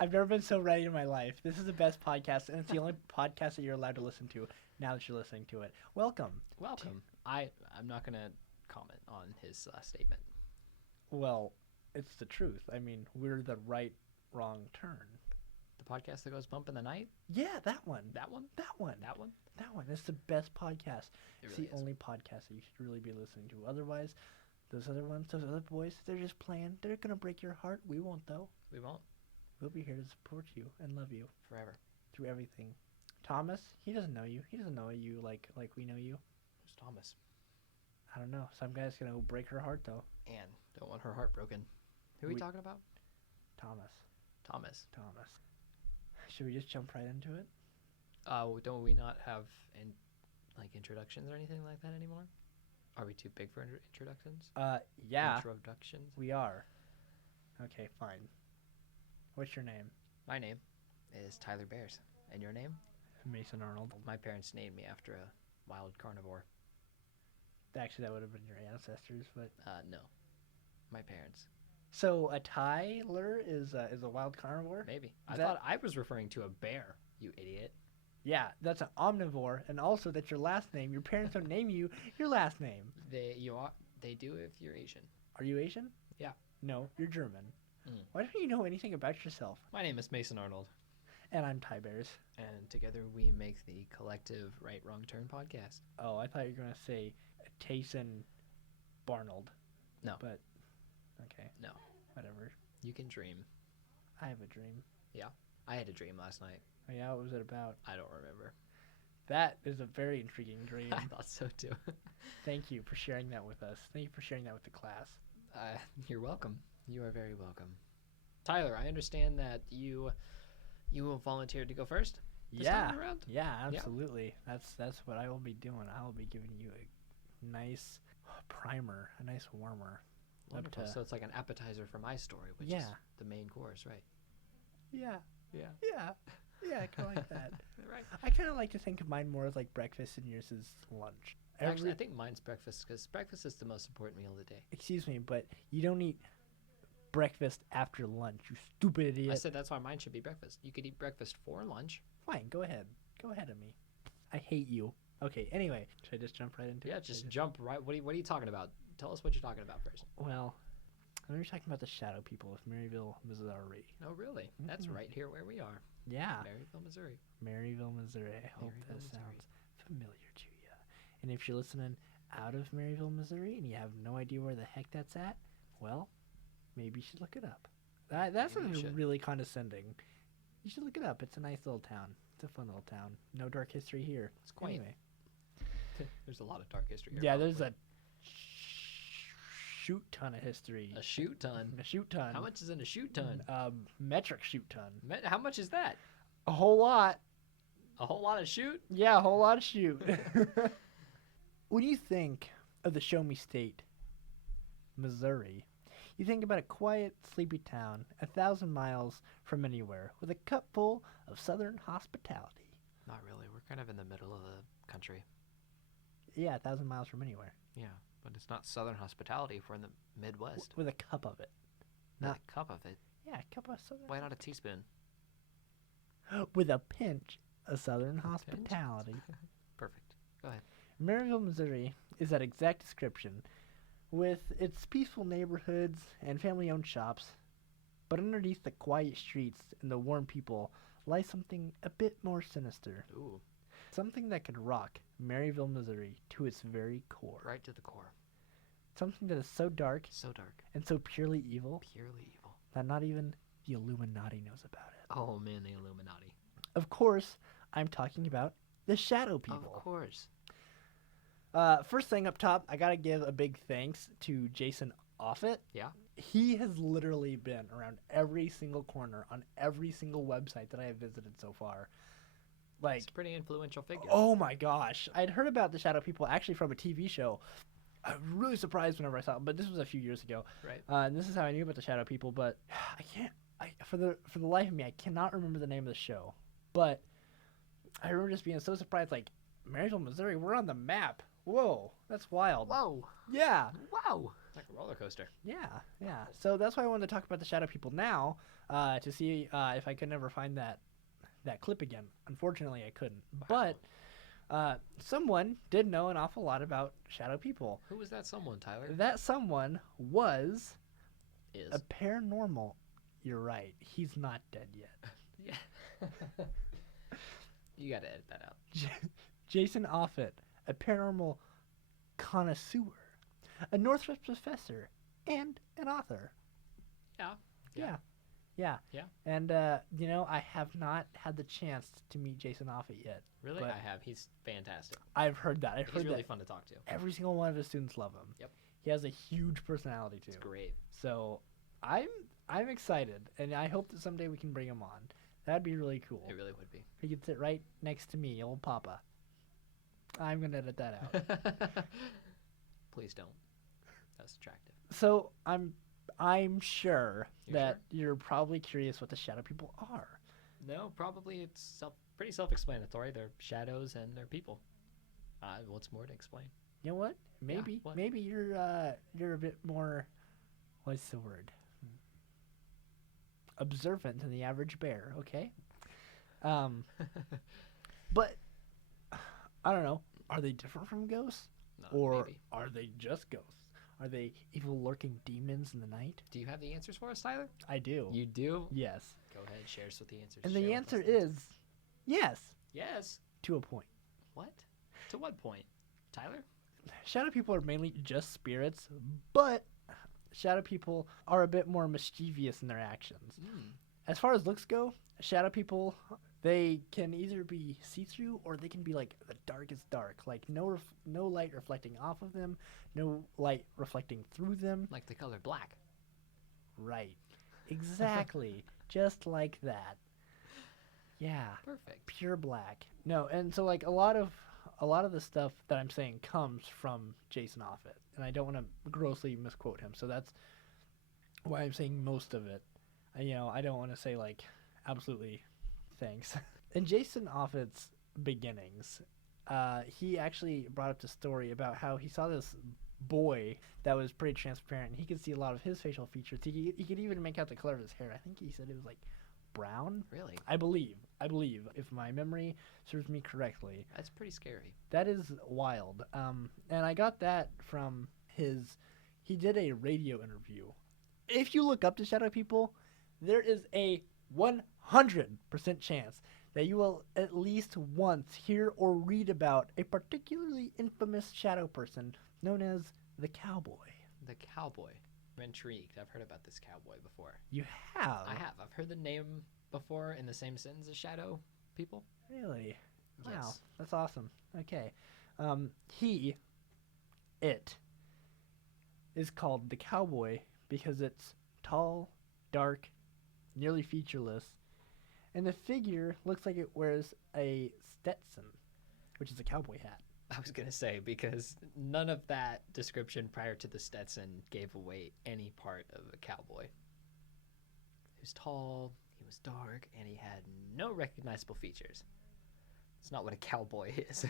I've never been so ready in my life. This is the best podcast, and it's the only podcast that you're allowed to listen to now that you're listening to it. Welcome. Welcome. I'm not going to comment on his statement. Well, it's the truth. I mean, we're the right, wrong turn. The podcast that goes bump in the night? Yeah, that one. That one? That one. That one? That one. It's the best podcast. It It's really the is. only podcast that you should really be listening to. Otherwise, those other ones, those other boys, they're just playing. They're going to break your heart. We won't, though. We won't. We'll be here to support you and love you Forever. through everything. Thomas, he doesn't know you. He doesn't know you like we know you. Who's Thomas? I don't know. Some guy's going to break her heart, though. Anne. Don't want her heart broken. Who are we talking about? Thomas. Thomas. Should we just jump right into it? Don't we not have introductions or anything like that anymore? Are we too big for introductions? Yeah, Introductions? we are. Okay, fine. What's your name? My name is Tyler Bears. And your name? Mason Arnold. My parents named me after a wild carnivore. Actually, that would have been your ancestors, but... No. My parents. So, a Tyler is a wild carnivore? Maybe. I that- thought I was referring to a bear, you idiot. Yeah, that's an omnivore, and also that's your last name. Your parents don't name you your last name. They do if you're Asian. Are you Asian? Yeah. No, you're German. Mm. Why don't you know anything about yourself? My name is Mason Arnold, And I'm Ty Bears. and together we make the collective Right Wrong Turn podcast. Oh, I thought you were going to say Tayson Barnold. No. But, okay. No. Whatever. You can dream. I have a dream. I had a dream last night. Oh, yeah, what was it about? I don't remember. That is a very intriguing dream. I thought so too. Thank you for sharing that with us. Thank you for sharing that with the class. You're welcome. You are very welcome. Tyler, I understand that you volunteered to go first this time around? Yeah, absolutely. That's what I will be doing. I will be giving you a nice primer, a nice warmer. Wonderful. So it's like an appetizer for my story, which is the main course, right? Yeah, Yeah. I kind of like that. Right. I kind of like to think of mine more as like breakfast and yours as lunch. Actually, I think mine's breakfast because breakfast is the most important meal of the day. Excuse me, but you don't eat breakfast after lunch, you stupid idiot. I said that's why mine should be breakfast. You could eat breakfast for lunch. Fine, go ahead. Go ahead of me. I hate you. Okay, anyway, should I just jump right into it? Yeah, just jump right. What are you talking about? Tell us what you're talking about first. Well, I'm talking about the Shadow People of Marvyille, Missouri. Oh, really? That's right here where we are. Yeah. Maryville, Missouri. Maryville, Missouri. I hope Maryville, that Missouri. sounds familiar to you. And if you're listening out of Maryville, Missouri, and you have no idea where the heck that's at, well, maybe you should look it up. That Maybe you sounds should. really condescending. You should look it up. It's a nice little town. It's a fun little town. No dark history here. It's quaint. Anyway. There's a lot of dark history here. Yeah, there's probably. a shoot ton of history. A shoot ton. A shoot ton. How much is in a shoot ton? Metric shoot ton. How much is that? A whole lot. A whole lot of shoot? Yeah, a whole lot of shoot. When you think of the Show Me State, Missouri, you think about a quiet, sleepy town 1,000 miles from anywhere with a cup full of Southern hospitality. Not really. We're kind of in the middle of the country. Yeah, 1,000 miles from anywhere. Yeah, but it's not Southern hospitality if we're in the Midwest. With a cup of it. Not a cup of it. Yeah, a cup of Southern. Why not a teaspoon? With a pinch of Southern pinch? hospitality. Perfect. Go ahead. Maryville, Missouri is that exact description, with its peaceful neighborhoods and family-owned shops. But underneath the quiet streets and the warm people lies something a bit more sinister. Ooh, Something that could rock Maryville, Missouri to its very core. right to the core. Something that is so dark So dark. and so purely evil Purely evil. that not even the Illuminati knows about it. Oh, man, the Illuminati. Of course, I'm talking about the Shadow People. Of course. First thing up top, I gotta give a big thanks to Jason Offit. Yeah? He has literally been around every single corner on every single website that I have visited so far. Like, It's a pretty influential figure. oh my gosh. I'd heard about the Shadow People actually from a TV show. I was really surprised whenever I saw it, but this was a few years ago. Right. And this is how I knew about the Shadow People, but for the life of me, I cannot remember the name of the show. But I remember just being so surprised, like, Maryville, Missouri, we're on the map. Whoa, that's wild. Whoa. Yeah. Wow. Like a roller coaster. Yeah. So that's why I wanted to talk about the Shadow People now, to see if I could never find that clip again. Unfortunately, I couldn't. Wow. But someone did know an awful lot about Shadow People. Who was that someone, Tyler? That someone was Is. a paranormal. You're right. He's not dead yet. Yeah. You gotta edit that out. Jason Offit, a paranormal connoisseur, a Northwest professor, and an author. Yeah. Yeah. Yeah. And, I have not had the chance to meet Jason Offit yet. Really? But I have. He's fantastic. I've heard that. He's really fun to talk to. Every single one of his students love him. Yep. He has a huge personality, too. It's great. So I'm excited, and I hope that someday we can bring him on. That'd be really cool. It really would be. He could sit right next to me, old Papa. I'm going to edit that out. Please don't. That's attractive. So I'm sure You're that sure? you're probably curious what the Shadow People are. No, probably it's pretty self-explanatory. They're shadows and they're people. What's more to explain? You know what? Maybe what? maybe you're a bit more, what's the word? Observant than the average bear. Okay. But I don't know. Are they different from ghosts, No, or maybe. are they just ghosts? Are they evil lurking demons in the night? Do you have the answers for us, Tyler? I do. You do? Yes. Go ahead, share us with the answers. And Share the with answer us the answers. is yes, Yes. to a point. What? To what point? Tyler? Shadow people are mainly just spirits, but shadow people are a bit more mischievous in their actions. As far as looks go, shadow people, they can either be see-through or they can be like the darkest dark, like no light reflecting off of them, no light reflecting through them. Like the color black. Right. Exactly. Just like that. Yeah. Perfect. Pure black. No, and so like a lot of the stuff that I'm saying comes from Jason Offit, and I don't want to grossly misquote him. So that's why I'm saying most of it. I don't want to say like absolutely thanks. In Jason Offit's beginnings, he actually brought up the story about how he saw this boy that was pretty transparent, and he could see a lot of his facial features. He could even make out the color of his hair. I think he said it was like brown. Really? I believe, if my memory serves me correctly. That's pretty scary. That is wild. And I got that from he did a radio interview. If you look up the Shadow People, there is a 100% chance that you will at least once hear or read about a particularly infamous shadow person known as the Cowboy. The cowboy. I'm intrigued. I've heard about this cowboy before. You have? I have. I've heard the name before in the same sentence as Shadow People. Really? Wow, Yes. that's awesome. Okay. It is called the Cowboy because it's tall, dark, nearly featureless, and the figure looks like it wears a Stetson, which is a cowboy hat. I was going to say, because none of that description prior to the Stetson gave away any part of a cowboy. He was tall, he was dark, and he had no recognizable features. It's not what a cowboy is.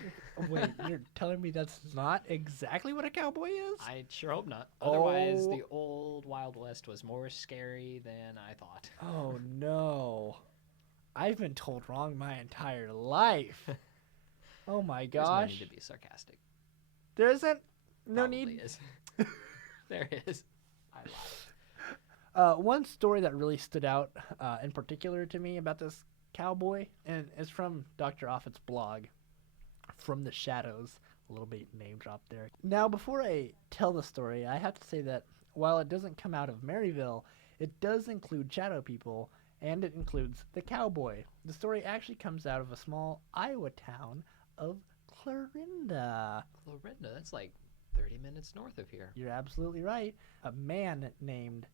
Wait, you're telling me that's not exactly what a cowboy is? I sure hope not. Otherwise, Oh. the old Wild West was more scary than I thought. Oh no. I've been told wrong my entire life. Oh my There's no gosh. need to be sarcastic. There isn't no Probably need. is. There is. I lied. One story that really stood out in particular to me about this cowboy, and it's from Dr. Offit's blog, From the Shadows. A little bit name drop there. Now, before I tell the story, I have to say that while it doesn't come out of Marvyille, it does include shadow people, and it includes the cowboy. The story actually comes out of a small Iowa town of Clarinda. Clarinda, that's like 30 minutes north of here. You're absolutely right. A man named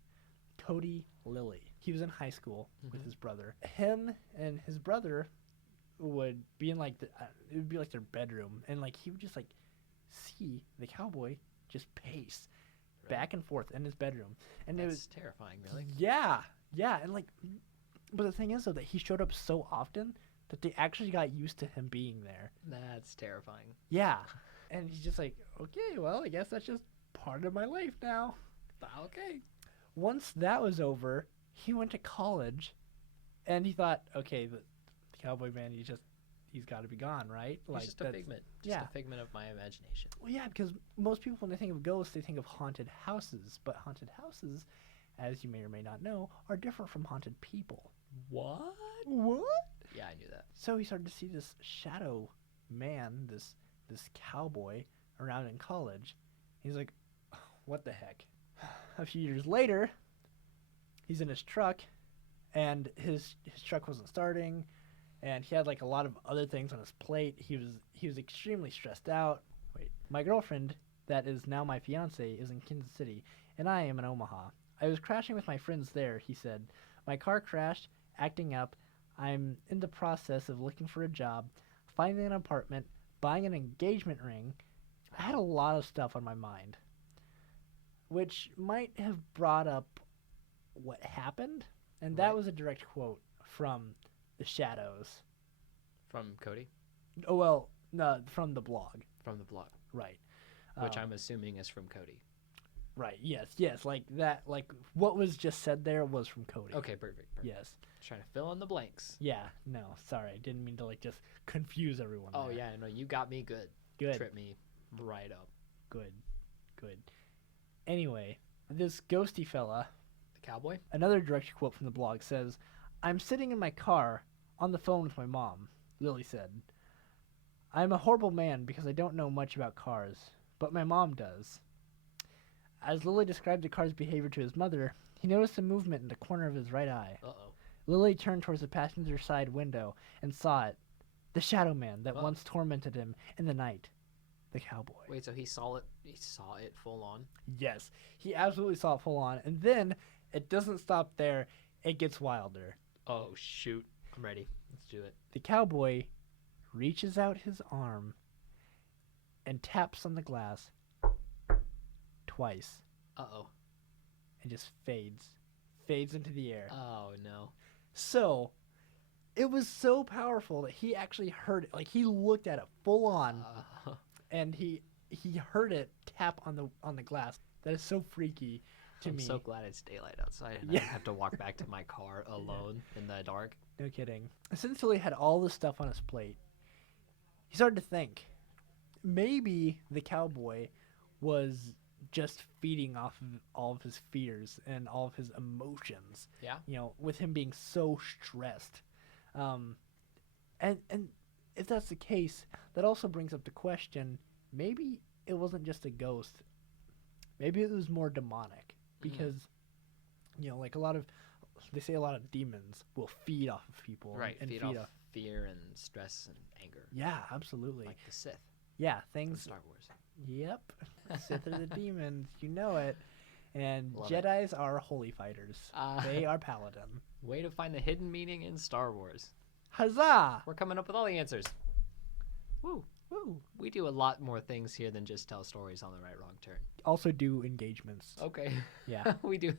Cody Lilly. He was in high school with his brother. Him and his brother would be in like it would be like their bedroom, and like he would just like see the cowboy just pace Really? back and forth in his bedroom, and That's it was terrifying, really. yeah, and like, but the thing is though that he showed up so often that they actually got used to him being there. That's terrifying. Yeah, and he's just like, okay, well, I guess that's just part of my life now. Okay. Once that was over, he went to college, and he thought, okay, the cowboy man, he's got to be gone, right? It's just a figment. Just yeah. a figment of my imagination. Well, yeah, because most people, when they think of ghosts, they think of haunted houses. But haunted houses, as you may or may not know, are different from haunted people. What? What? Yeah, I knew that. So he started to see this shadow man, this cowboy, around in college. He's like, what the heck? A few years later, he's in his truck, and his truck wasn't starting, and he had like a lot of other things on his plate. He was extremely stressed out. Wait, my girlfriend, that is now my fiance, is in Kansas City, and I am in Omaha. I was crashing with my friends there, he said. My car crashed, acting up. I'm in the process of looking for a job, finding an apartment, buying an engagement ring. I had a lot of stuff on my mind, which might have brought up what happened. And that Right. was a direct quote from the Shadows. From Cody? Oh, well, no, from the blog. From the blog. Right. Which I'm assuming is from Cody. Right, yes, like that, like what was just said there was from Cody. Okay, perfect. Yes. Trying to fill in the blanks. Yeah, no, sorry, I didn't mean to like just confuse everyone. Oh, there. yeah, no, you got me good. Good. Trip me right up. Good. Anyway, this ghosty fella, The cowboy? another direct quote from the blog says, I'm sitting in my car on the phone with my mom, Lily said. I'm a horrible man because I don't know much about cars, but my mom does. As Lily described the car's behavior to his mother, he noticed a movement in the corner of his right eye. Uh-oh. Lily turned towards the passenger side window and saw it. The shadow man that once tormented him in the night. The cowboy. Wait, so he saw it full on? Yes, he absolutely saw it full on. And then it doesn't stop there. It gets wilder. Oh, shoot. I'm ready. Let's do it. The cowboy reaches out his arm and taps on the glass twice Uh-oh. and just fades into the air. Oh, no. So it was so powerful that he actually heard it. Like he looked at it full on and he heard it tap on the glass. That is so freaky to I'm me. so glad it's daylight outside and Yeah. I have to walk back to my car alone in the dark. No kidding. Since Lily had all this stuff on his plate, he started to think maybe the cowboy was just feeding off of all of his fears and all of his emotions. Yeah. You know, with him being so stressed. And if that's the case, that also brings up the question, maybe it wasn't just a ghost. Maybe it was more demonic because, you know, like they say a lot of demons will feed off of people. Right. And feed off fear and stress and anger. Yeah, absolutely. Like the Sith Yeah, in things. Star Wars. Yep. Sith are the demons. You know it. And Love it. Jedis are holy fighters. They are paladin. Way to find the hidden meaning in Star Wars. Huzzah! We're coming up with all the answers. Woo. Woo. We do a lot more things here than just tell stories on the right wrong turn. Also do engagements. Okay. Yeah. we do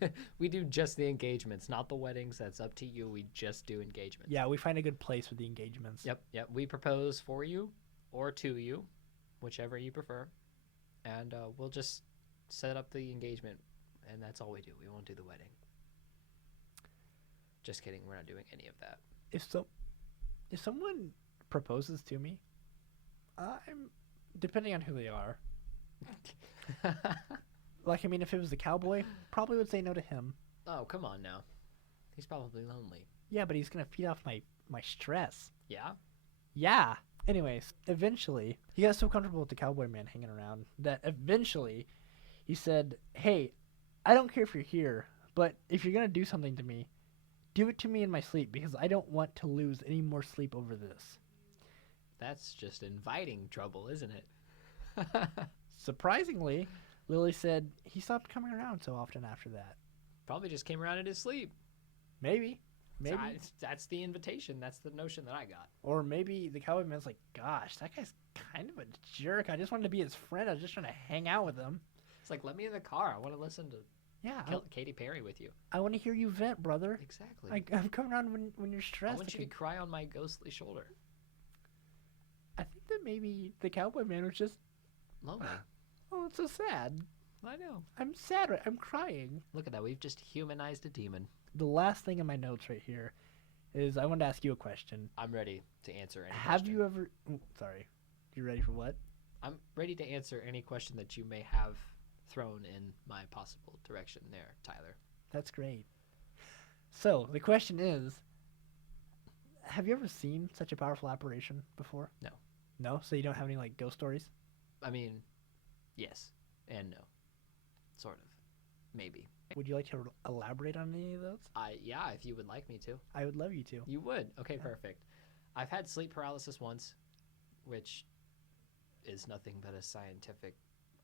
just the engagements, not the weddings. That's up to you. We just do engagements. Yeah, we find a good place for the engagements. Yep. We propose for you or to you, whichever you prefer. And we'll just set up the engagement, and that's all we do. We won't do the wedding. Just kidding. We're not doing any of that. If someone proposes to me, I'm depending on who they are. Like, I mean, if it was the cowboy, probably would say no to him. Oh, come on now. He's probably lonely. Yeah, but he's gonna feed off my stress. Yeah? Yeah. Anyways, eventually, he got so comfortable with the cowboy man hanging around that eventually he said, hey, I don't care if you're here, but if you're going to do something to me, do it to me in my sleep because I don't want to lose any more sleep over this. That's just inviting trouble, isn't it? Surprisingly, Lily said he stopped coming around so often after that. Probably just came around in his sleep. Maybe. That's the invitation. That's the notion that I got. Or maybe the cowboy man's like, gosh, that guy's kind of a jerk. I just wanted to be his friend. I was just trying to hang out with him. It's like, let me in the car. I want to listen to Katy Perry with you. I want to hear you vent, brother. Exactly. I'm coming around when you're stressed. I want you to cry on my ghostly shoulder. I think that maybe the cowboy man was just, Lonely. oh, it's so sad. I know. I'm sad. I'm crying. Look at that. We've just humanized a demon. The last thing in my notes right here is I wanted to ask you a question. I'm ready to answer any Have question. you ever... sorry. You ready for what? I'm ready to answer any question that you may have thrown in my possible direction there, Tyler. That's great. So, the question is, have you ever seen such a powerful apparition before? No. No? So you don't have any, like, ghost stories? I mean, yes and no. Sort of. Maybe. Would you like to elaborate on any of those? Yeah, if you would like me to. I would love you to. You would? Okay, Yeah. perfect. I've had sleep paralysis once, which is nothing but a scientific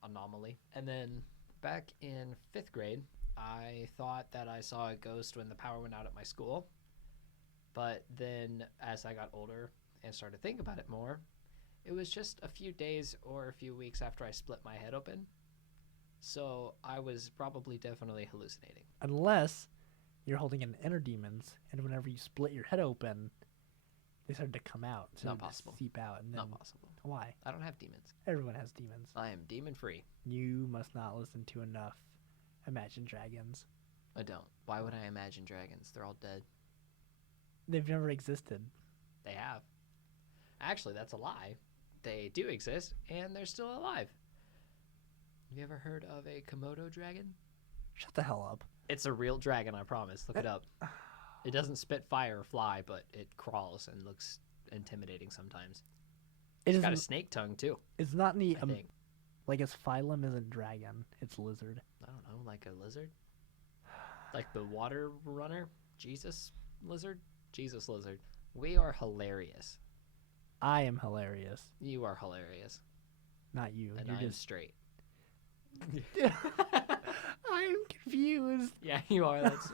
anomaly. And then back in 5th grade, I thought that I saw a ghost when the power went out at my school. But then as I got older and started thinking about it more, it was just a few days or a few weeks after I split my head open. So I was probably definitely hallucinating. Unless you're holding in inner demons, and whenever you split your head open, they start to come out. So Not they possible. Seep out. And then, Not possible. Why? I don't have demons. Everyone has demons. I am demon free. You must not listen to enough Imagine Dragons. I don't. Why would I imagine dragons? They're all dead. They've never existed. They have. Actually, that's a lie. They do exist, and they're still alive. Have you ever heard of a Komodo dragon? Shut the hell up. It's a real dragon, I promise. Look it up. It doesn't spit fire or fly, but it crawls and looks intimidating sometimes. It's got a snake tongue, too, It's not in the I think. like its phylum isn't dragon. It's lizard. I don't know, like a lizard? Like the water runner? Jesus lizard? Jesus lizard. We are hilarious. I am hilarious. You are hilarious. Not you. And You're I am just straight. I'm confused. Yeah, you are. That's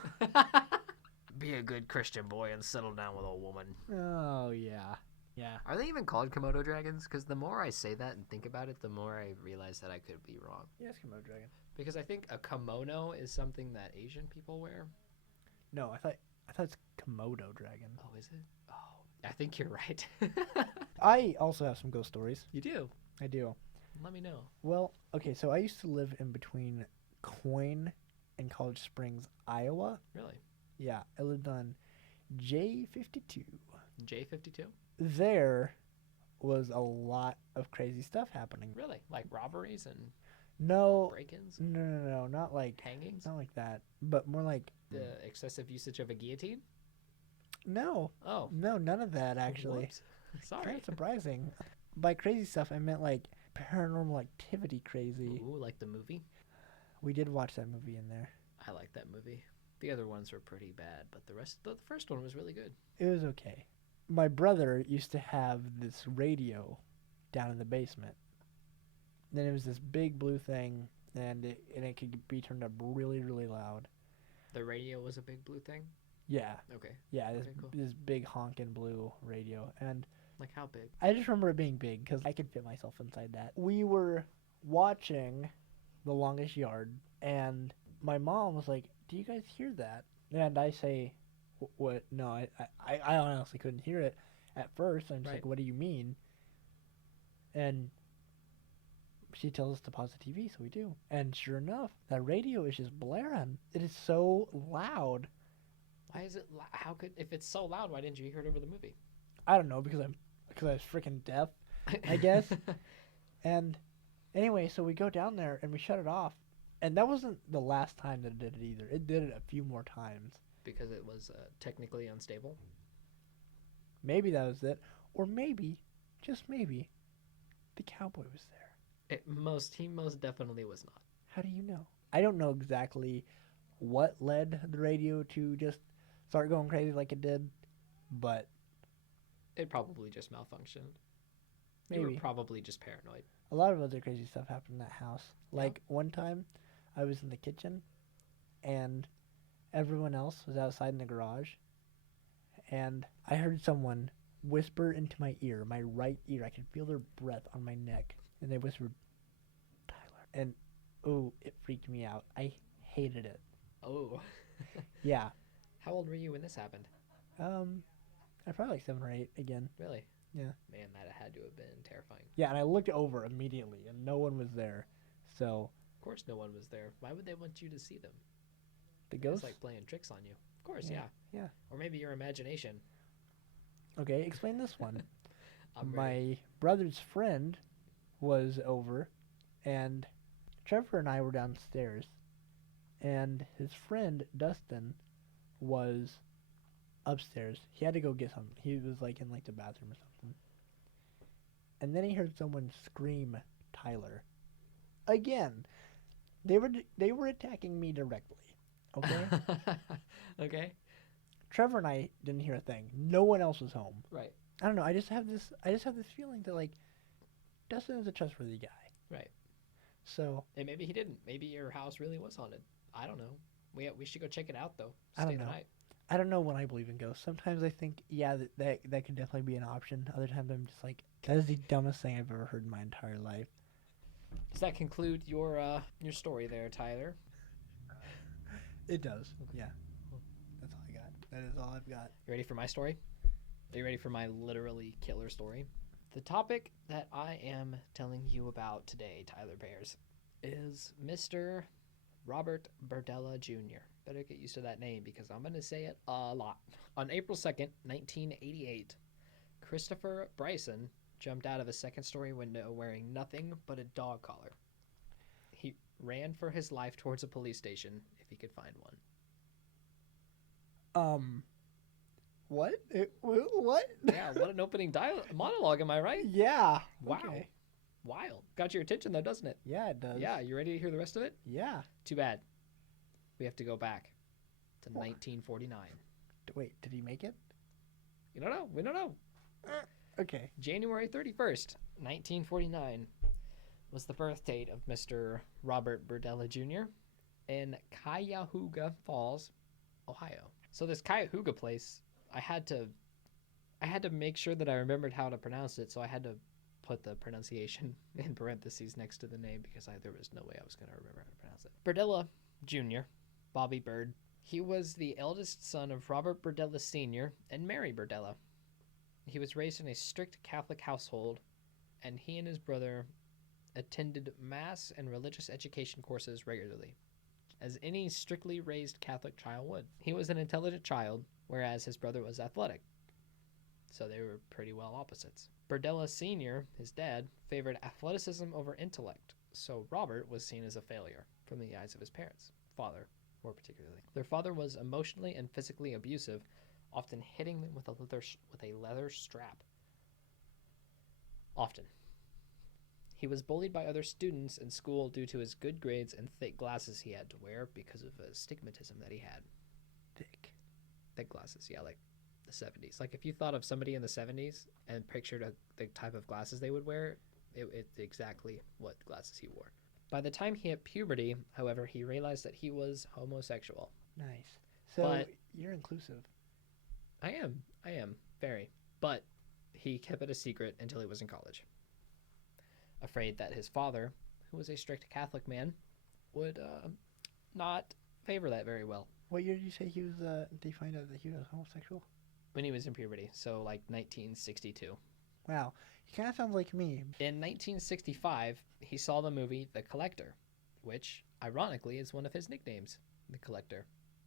be a good Christian boy and settle down with a woman. Oh yeah. Yeah. Are they even called Komodo dragons? Because the more I say that and think about it, the more I realize that I could be wrong. Yes, Komodo dragon. Because I think a kimono is something that Asian people wear. No, I thought it's Komodo dragon. Oh, is it? Oh, I think you're right. I also have some ghost stories. You do? I do. Let me know. Well, okay, so I used to live in between Coyne and College Springs, Iowa. Really? Yeah, I lived on J52. J52? There was a lot of crazy stuff happening. Really? Like robberies and No, break-ins? no, not like Hangings? not like that, but more like The excessive usage of a guillotine? no, Oh. none of that actually. Whoops. Sorry. That's surprising. By crazy stuff, I meant like paranormal activity crazy. Ooh, like the movie? We did watch that movie in there. I like that movie. The other ones were pretty bad, but the first one was really good. It was okay. My brother used to have this radio down in the basement. Then it was this big blue thing, and it could be turned up really, really loud. The radio was a big blue thing? Yeah, Okay. yeah, Okay, cool. this big honking blue radio, and Like how big? I just remember it being big because I could fit myself inside that. We were watching The Longest Yard, and my mom was like, "Do you guys hear that?" And I say, "What? No, I honestly couldn't hear it at first." I'm just Right. like, "What do you mean?" And she tells us to pause the TV, so we do. And sure enough, that radio is just blaring. It is so loud. Why is it? How could? If it's so loud, why didn't you hear it over the movie? I don't know because I was freaking deaf, I guess. And anyway, so we go down there and we shut it off. And that wasn't the last time that it did it either. It did it a few more times. Because it was technically unstable. Maybe that was it. Or maybe, just maybe, the cowboy was there. He most definitely was not. How do you know? I don't know exactly what led the radio to just start going crazy like it did, but It probably just malfunctioned. You maybe. were probably just paranoid. A lot of other crazy stuff happened in that house. Like one time, I was in the kitchen, and everyone else was outside in the garage, and I heard someone whisper into my ear, my right ear. I could feel their breath on my neck, and they whispered, "Tyler." And, oh, it freaked me out. I hated it. Oh. Yeah. How old were you when this happened? I probably like 7 or 8 again. Really? Yeah. Man, that had to have been terrifying. Yeah, and I looked over immediately, and no one was there. So course no one was there. Why would they want you to see them? The It's ghost? like playing tricks on you. Of course, Yeah. yeah. Yeah. Or maybe your imagination. Okay, explain this one. I'm ready. My brother's friend was over, and Trevor and I were downstairs, and his friend Dustin was upstairs. He had to go get something. He was like in like the bathroom or something. And then he heard someone scream, "Tyler!" Again. They were attacking me directly. Okay. Okay. Trevor and I didn't hear a thing. No one else was home. Right. I don't know. I just have this feeling that like Dustin is a trustworthy guy. Right. So And maybe he didn't. Maybe your house really was haunted. I don't know. We should go check it out though. I Stay don't the know. night. I don't know when I believe in ghosts. Sometimes I think, yeah, that could definitely be an option. Other times I'm just like, that is the dumbest thing I've ever heard in my entire life. Does that conclude your story there, Tyler? It does. Yeah. That's all I got. That is all I've got. You ready for my story? Are you ready for my literally killer story? The topic that I am telling you about today, Tyler Bears, is Mr. Robert Berdella Jr. Better get used to that name because I'm going to say it a lot. On April 2nd, 1988, Christopher Bryson jumped out of a second-story window wearing nothing but a dog collar. He ran for his life towards a police station if he could find one. What? What? Yeah, what an opening monologue, am I right? Yeah. Wow. Okay. Wild. Got your attention though, doesn't it? Yeah, it does. Yeah, you ready to hear the rest of it? Yeah. Too bad. We have to go back to What? 1949. Wait, did he make it? You don't know. We don't know. Okay. January 31st, 1949 was the birth date of Mr. Robert Berdella Jr. in Cuyahoga Falls, Ohio. So this Cuyahoga place, I had to make sure that I remembered how to pronounce it, so I had to put the pronunciation in parentheses next to the name because there was no way I was going to remember how to pronounce it. Berdella Jr., Bobby Bird, he was the eldest son of Robert Berdella Sr. and Mary Berdella. He was raised in a strict Catholic household, and he and his brother attended mass and religious education courses regularly, as any strictly raised Catholic child would. He was an intelligent child, whereas his brother was athletic. So they were pretty well opposites. Berdella Sr., his dad, favored athleticism over intellect, so Robert was seen as a failure from the eyes of his parents, father more particularly. Their father was emotionally and physically abusive, often hitting them with a leather strap. Often. He was bullied by other students in school due to his good grades and thick glasses he had to wear because of a stigmatism that he had. Thick glasses, yeah, like the 70s. Like if you thought of somebody in the 70s and pictured the type of glasses they would wear, it's exactly what glasses he wore. By the time he hit puberty, however, he realized that he was homosexual. Nice. So But- you're inclusive. I am, very. But he kept it a secret until he was in college. Afraid that his father, who was a strict Catholic man, would not favor that very well. What year did you say he was? Did he find out that he was homosexual? When he was in puberty, so like 1962. Wow, he kind of sounds like me. In 1965, he saw the movie The Collector, which, ironically, is one of his nicknames, The Collector.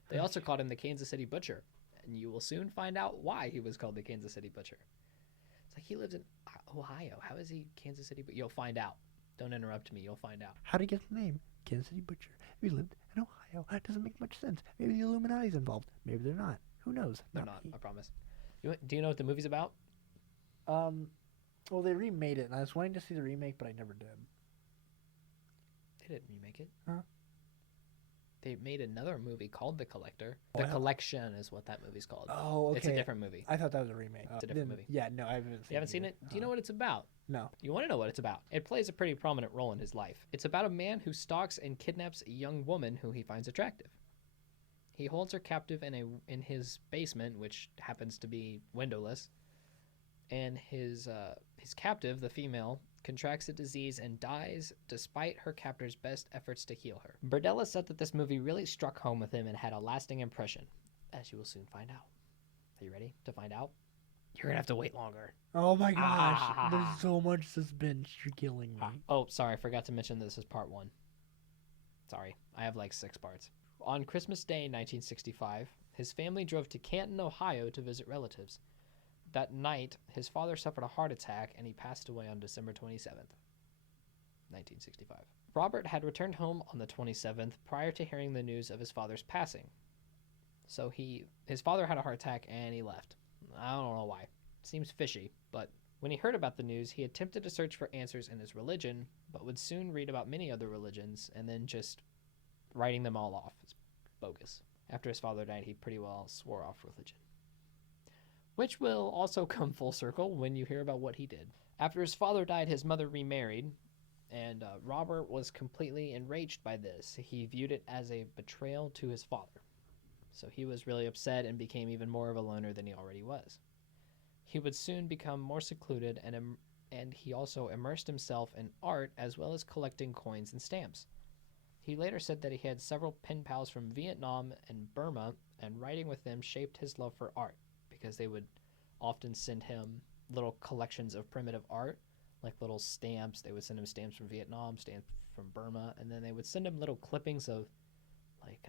They also called him the Kansas City Butcher, and you will soon find out why he was called the Kansas City Butcher. It's like he lives in Ohio. How is he Kansas City? But you'll find out. Don't interrupt me. You'll find out. How did he get the name? Kansas City Butcher. We lived in Ohio. It doesn't make much sense. Maybe the Illuminati's involved. Maybe they're not. Who knows? They're not, me. I promise. Do you know what the movie's about? Well, they remade it, and I was wanting to see the remake, but I never did. They didn't remake it. Huh? They made another movie called The Collector. Oh, The I- Collection is what that movie's called. Oh, okay. It's a different movie. I thought that was a remake. It's a different movie. Yeah, no, I haven't seen it. You haven't seen either. it? Do you know what it's about? No. You want to know what it's about? It plays a pretty prominent role in his life. It's about a man who stalks and kidnaps a young woman who he finds attractive. He holds her captive in his basement, which happens to be windowless, and his captive, the female, contracts a disease and dies despite her captor's best efforts to heal her. Berdella said that this movie really struck home with him and had a lasting impression, as you will soon find out. Are you ready to find out? You're going to have to wait longer. Oh my gosh. Ah. There's so much suspense. You're killing me. Oh, sorry, I forgot to mention this is part 1. Sorry, I have like 6 parts. On Christmas Day 1965, his family drove to Canton, Ohio to visit relatives. That night, his father suffered a heart attack and he passed away on December 27th, 1965. Robert had returned home on the 27th prior to hearing the news of his father's passing. So his father had a heart attack and he left. I don't know why. Seems fishy, but when he heard about the news, he attempted to search for answers in his religion, but would soon read about many other religions and then just writing them all off as bogus. After his father died, he pretty well swore off religion. Which will also come full circle when you hear about what he did. After his father died, his mother remarried, and Robert was completely enraged by this. He viewed it as a betrayal to his father. So he was really upset and became even more of a loner than he already was. He would soon become more secluded, and he also immersed himself in art as well as collecting coins and stamps. He later said that he had several pen pals from Vietnam and Burma, and writing with them shaped his love for art, because they would often send him little collections of primitive art, like little stamps. They would send him stamps from Vietnam, stamps from Burma, and then they would send him little clippings of like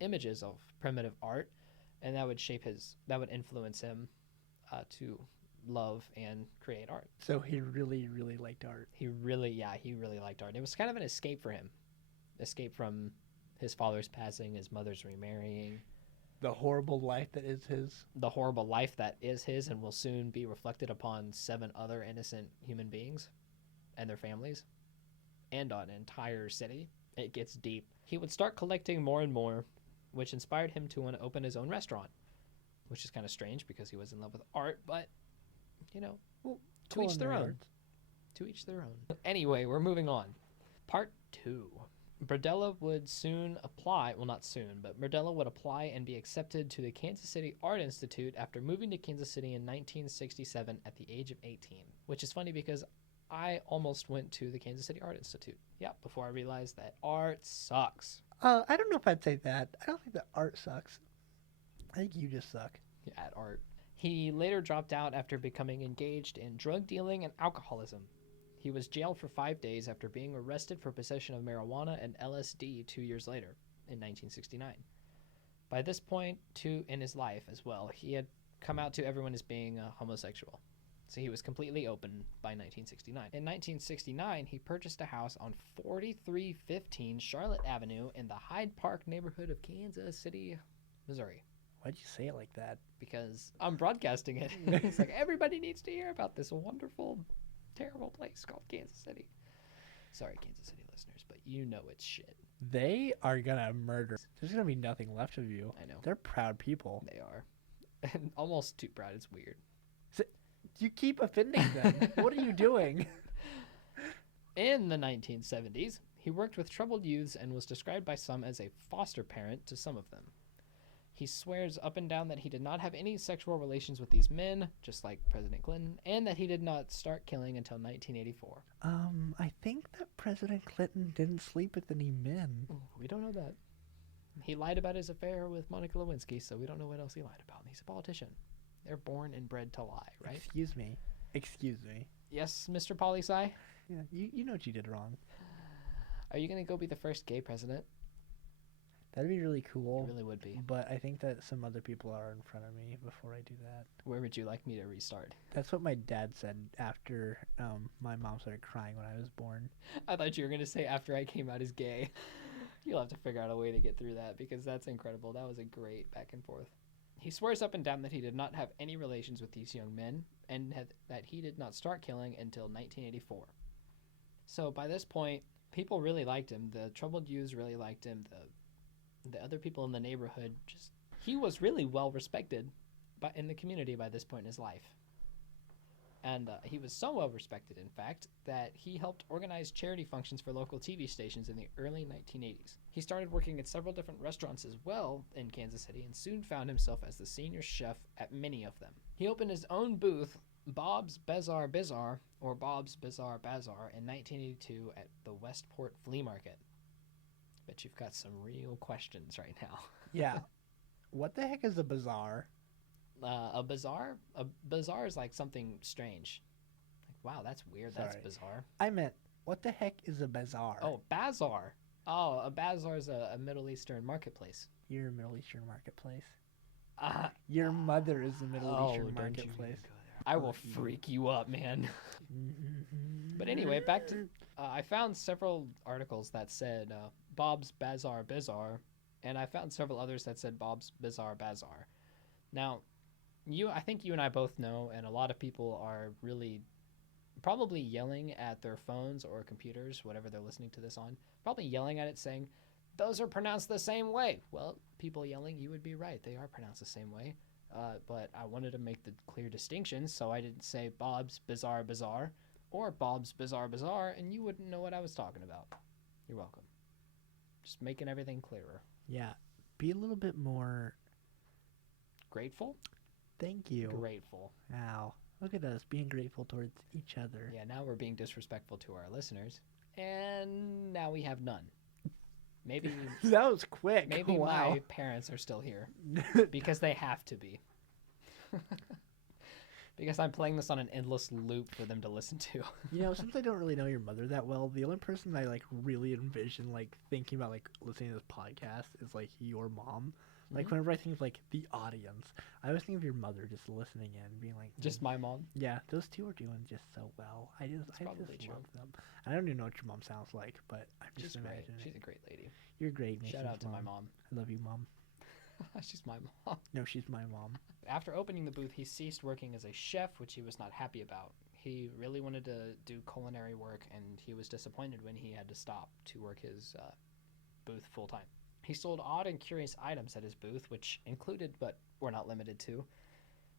images of primitive art, and that would influence him to love and create art. So he really, really liked art. He really liked art. It was kind of an escape for him. Escape from his father's passing, his mother's remarrying. The horrible life that is his. The horrible life that is his and will soon be reflected upon 7 other innocent human beings and their families and on an entire city. It gets deep. He would start collecting more and more, which inspired him to want to open his own restaurant, which is kind of strange because he was in love with art, but, to each their own. To each their own. Anyway, we're moving on. Part 2. Berdella would soon apply, well, not soon, but Berdella would apply and be accepted to the Kansas City Art Institute after moving to Kansas City in 1967 at the age of 18, which is funny because I almost went to the Kansas City Art Institute. Yeah, before I realized that art sucks. I don't know if I'd say that. I don't think that art sucks. I think you just suck. Yeah, at art. He later dropped out after becoming engaged in drug dealing and alcoholism. He was jailed for 5 days after being arrested for possession of marijuana and LSD 2 years later, in 1969. By this point, too, in his life as well, he had come out to everyone as being homosexual. So he was completely open by 1969. In 1969, he purchased a house on 4315 Charlotte Avenue in the Hyde Park neighborhood of Kansas City, Missouri. Why'd you say it like that? Because I'm broadcasting it. It's like, everybody needs to hear about this wonderful, terrible place called Kansas City. Sorry, Kansas City listeners, but you know it's shit. They are gonna murder. There's gonna be nothing left of you. I know. They're proud people. They are. And almost too proud. It's weird. You keep offending them. What are you doing? In the 1970s, he worked with troubled youths and was described by some as a foster parent to some of them. He swears up and down that he did not have any sexual relations with these men, just like President Clinton, and that he did not start killing until 1984. I think that President Clinton didn't sleep with any men. We don't know that. He lied about his affair with Monica Lewinsky, so we don't know what else he lied about. He's a politician. They're born and bred to lie, right? Excuse me. Yes, Mr. Poli-Sci? Yeah, you know what you did wrong. Are you going to go be the first gay president? That'd be really cool. It really would be. But I think that some other people are in front of me before I do that. Where would you like me to restart? That's what my dad said after my mom started crying when I was born. I thought you were going to say after I came out as gay. You'll have to figure out a way to get through that because that's incredible. That was a great back and forth. He swears up and down that he did not have any relations with these young men and that he did not start killing until 1984. So by this point, people really liked him. The troubled youths really liked him. The other people in the neighborhood he was really well respected in the community by this point in his life. And he was so well respected, in fact, that he helped organize charity functions for local TV stations in the early 1980s. He started working at several different restaurants as well in Kansas City and soon found himself as the senior chef at many of them. He opened his own booth, Bob's Bazaar Bazaar, or Bob's Bazaar Bazaar, in 1982 at the Westport Flea Market. Bet you've got some real questions right now. Yeah. What the heck is a bazaar? A bazaar? A bazaar is like something strange. Like, wow, that's weird. Sorry. That's bizarre. I meant, what the heck is a bazaar? Oh, bazaar. Oh, a bazaar's a Middle Eastern marketplace. You're a Middle Eastern marketplace. Uh, Your mother is the Middle Eastern don't you even marketplace. go there. I will freak you up, man. But anyway, back to I found several articles that said Bob's Bazaar Bizarre, and I found several others that said Bob's Bizarre Bazaar. Now, I think you and I both know, and a lot of people are really probably yelling at their phones or computers, whatever they're listening to this on, probably yelling at it saying, those are pronounced the same way. Well, people yelling, you would be right. They are pronounced the same way. But I wanted to make the clear distinction, so I didn't say Bob's Bizarre Bazaar or Bob's Bizarre Bazaar, and you wouldn't know what I was talking about. You're welcome. Just making everything clearer. Yeah. Be a little bit more... Grateful? Thank you. Grateful. Wow. Look at us being grateful towards each other. Yeah, now we're being disrespectful to our listeners, and now we have none. Maybe that was quick. Maybe wow. My parents are still here because they have to be. Because I'm playing this on an endless loop for them to listen to. You know, since I don't really know your mother that well, the only person I like really envision like thinking about like listening to this podcast is like your mom. Like whenever I think of like the audience, I always think of your mother just listening in, being like, just my mom. Yeah, those two are doing just so well. I just love them. I don't even know what your mom sounds like, but I'm just imagining. She's a great lady. You're great. Shout out to my mom. I love you, Mom. She's my mom. No, she's my mom. After opening the booth, he ceased working as a chef, which he was not happy about. He really wanted to do culinary work, and he was disappointed when he had to stop to work his booth full time. He sold odd and curious items at his booth, which included, but were not limited to,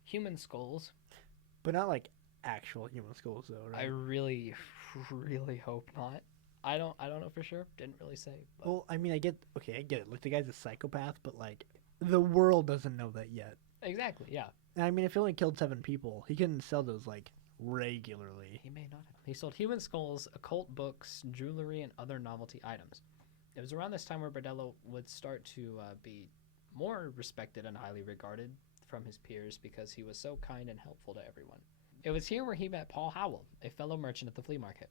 human skulls. But not like actual human skulls, though, right? I really, really hope not. I don't know for sure. Didn't really say. But... Well, I mean, I get it. Like, the guy's a psychopath, but, like, the world doesn't know that yet. Exactly, yeah. And, I mean, if he only killed 7 people, he couldn't sell those, like, regularly. He may not have. He sold human skulls, occult books, jewelry, and other novelty items. It was around this time where Berdella would start to be more respected and highly regarded from his peers because he was so kind and helpful to everyone. It was here where he met Paul Howell, a fellow merchant at the flea market.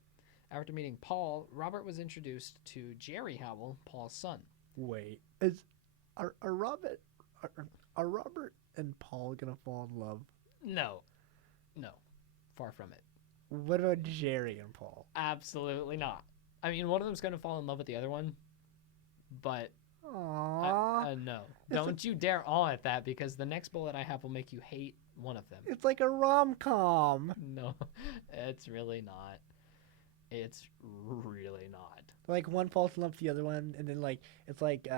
After meeting Paul, Robert was introduced to Jerry Howell, Paul's son. Wait, are Robert and Paul gonna fall in love? No, far from it. What about Jerry and Paul? Absolutely not. I mean, one of them's gonna fall in love with the other one, but no. Don't you dare awe at that, because the next bullet I have will make you hate one of them. It's like a rom-com. No, it's really not. It's really not. Like, one falls in love with the other one, and then, like, it's like,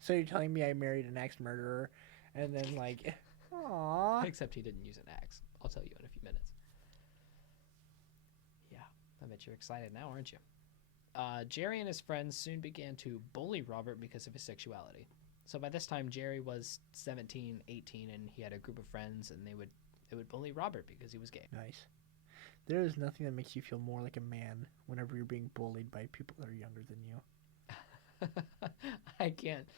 so you're telling me I married an ex-murderer, and then, like, aww. Except he didn't use an axe. I'll tell you in a few minutes. Yeah, I bet you're excited now, aren't you? Jerry and his friends soon began to bully Robert because of his sexuality. So by this time, Jerry was 17, 18, and he had a group of friends, and they would bully Robert because he was gay. Nice. There is nothing that makes you feel more like a man whenever you're being bullied by people that are younger than you. I can't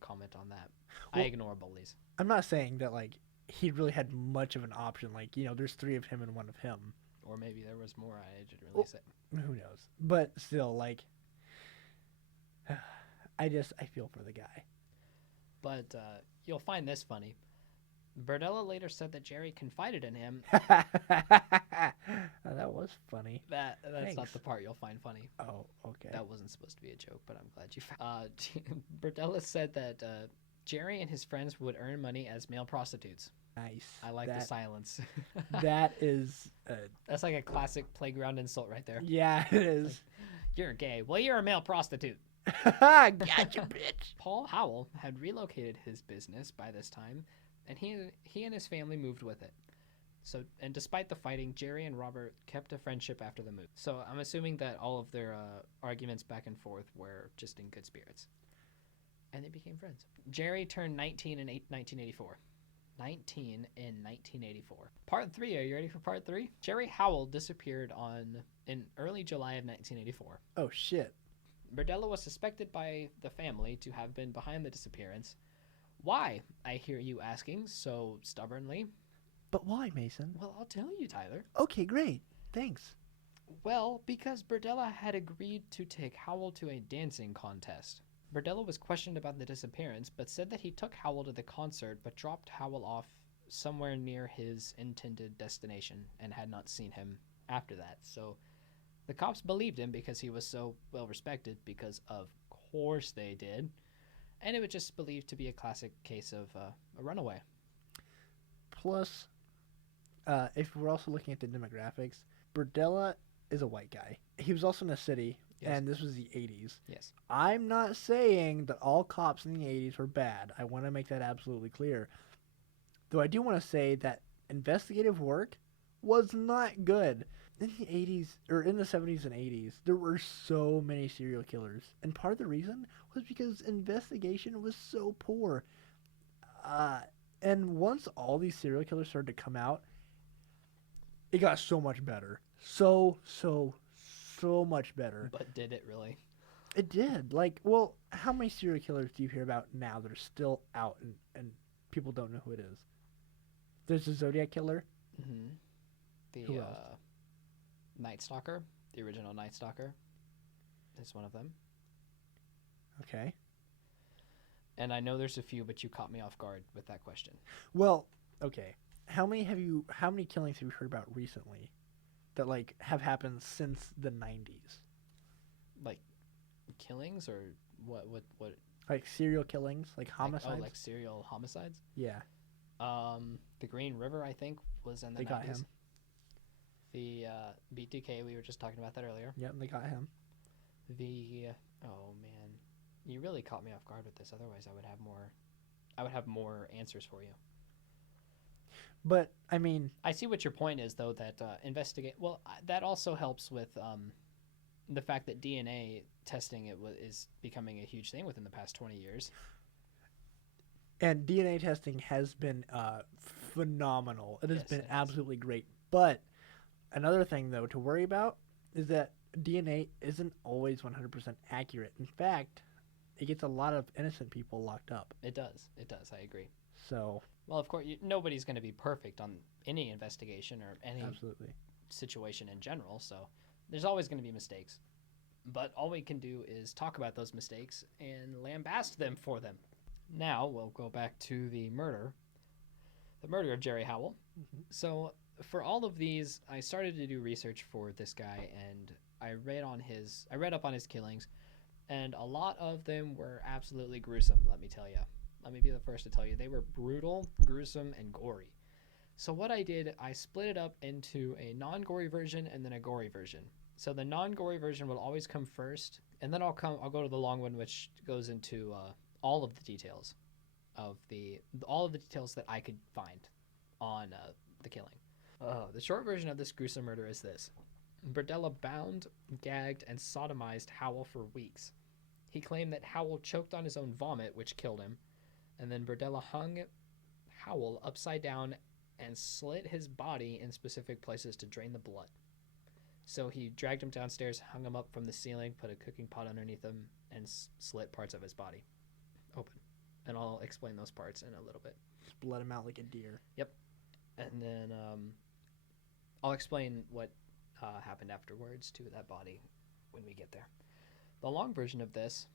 comment on that. Well, I ignore bullies. I'm not saying that, like, he really had much of an option. Like, you know, there's 3 of him and 1 of him. Or maybe there was more. I didn't really say. Who knows? But still, like, I feel for the guy. But you'll find this funny. Berdella later said that Jerry confided in him. That was funny. That's Thanks. not the part you'll find funny. Oh, okay. That wasn't supposed to be a joke, but I'm glad you found. Berdella said that Jerry and his friends would earn money as male prostitutes. Nice. I like the silence. That is... That's like a classic playground insult right there. Yeah, it is. Like, you're gay. Well, you're a male prostitute. Gotcha, bitch. Paul Howell had relocated his business by this time, and he and his family moved with it. So, and despite the fighting, Jerry and Robert kept a friendship after the move. So I'm assuming that all of their arguments back and forth were just in good spirits. And they became friends. Jerry turned 19 in 1984. 19 in 1984. Part 3. Are you ready for part 3? Jerry Howell disappeared in early July of 1984. Oh, shit. Berdella was suspected by the family to have been behind the disappearance. Why, I hear you asking so stubbornly. But why, Mason? Well, I'll tell you, Tyler. Okay, great. Thanks. Well, because Berdella had agreed to take Howell to a dancing contest. Berdella was questioned about the disappearance, but said that he took Howell to the concert but dropped Howell off somewhere near his intended destination and had not seen him after that. So the cops believed him because he was so well respected, because of course they did. And it was just believed to be a classic case of a runaway. Plus, if we're also looking at the demographics, Berdella is a white guy. He was also in a city, Yes. and this was the 80s. Yes. I'm not saying that all cops in the 80s were bad. I want to make that absolutely clear. Though I do want to say that investigative work was not good. In the 80s, or in the 70s and 80s, there were so many serial killers. And part of the reason was because investigation was so poor. And once all these serial killers started to come out, it got so much better. So much better. But did it really? It did. Like, well, how many serial killers do you hear about now that are still out and people don't know who it is? There's the Zodiac Killer. Mm-hmm. Who The else? Night Stalker, the original Night Stalker, is one of them. Okay. And I know there's a few, but you caught me off guard with that question. Well, okay. How many killings have you heard about recently that like have happened since the 90s? Like killings or what? Like serial killings, like homicides? Like serial homicides. Yeah. The Green River, I think, was in the They 90s. got him. The BTK, we were just talking about that earlier. Yep, they got him. Oh man, you really caught me off guard with this. Otherwise, I would have more answers for you. But I mean, I see what your point is, though. That that also helps with the fact that DNA testing is becoming a huge thing within the past 20 years. and DNA testing has been phenomenal. It has Yes, been it has. absolutely great. But another thing though to worry about is that DNA isn't always 100% accurate. In fact, it gets a lot of innocent people locked up. It does. I agree. So, Well, of course, nobody's going to be perfect on any investigation or any absolutely. situation in general, so there's always going to be mistakes. But all we can do is talk about those mistakes and lambast them for them. Now we'll go back to the murder of Jerry Howell. Mhm. So for all of these, I started to do research for this guy, and I read up on his killings, and a lot of them were absolutely gruesome, let me tell you. Let me be the first to tell you. They were brutal, gruesome, and gory. So what I did, I split it up into a non-gory version and then a gory version. So the non-gory version will always come first, and then I'll go to the long one, which goes into all of the details that I could find on the killing. The short version of this gruesome murder is this: Berdella bound, gagged, and sodomized Howell for weeks. He claimed that Howell choked on his own vomit, which killed him, and then Berdella hung Howell upside down and slit his body in specific places to drain the blood. So he dragged him downstairs, hung him up from the ceiling, put a cooking pot underneath him, and slit parts of his body open. And I'll explain those parts in a little bit. Just let him out like a deer. And then I'll explain what happened afterwards to that body when we get there. The long version of this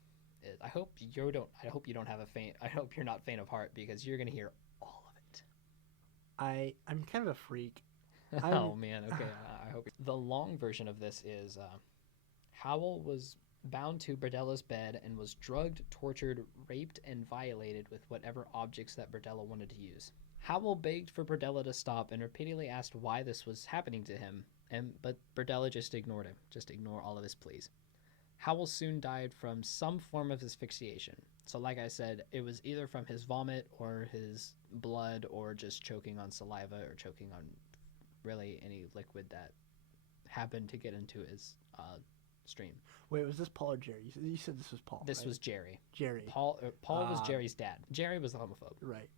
is, I hope you're not faint of heart, because you're gonna hear all of it. I'm kind of a freak. Oh man, okay. I hope the long version of this is Howell was bound to Berdella's bed and was drugged, tortured, raped, and violated with whatever objects that Berdella wanted to use. Howell begged for Berdella to stop and repeatedly asked why this was happening to him, but Berdella just ignored him. Just ignore all of his pleas. Howell soon died from some form of asphyxiation. So like I said, it was either from his vomit or his blood, or just choking on saliva, or choking on really any liquid that happened to get into his stream. Wait, was this Paul or Jerry? You said this was Paul. This right? was Jerry. Jerry. Paul was Jerry's dad. Jerry was the homophobe, Right.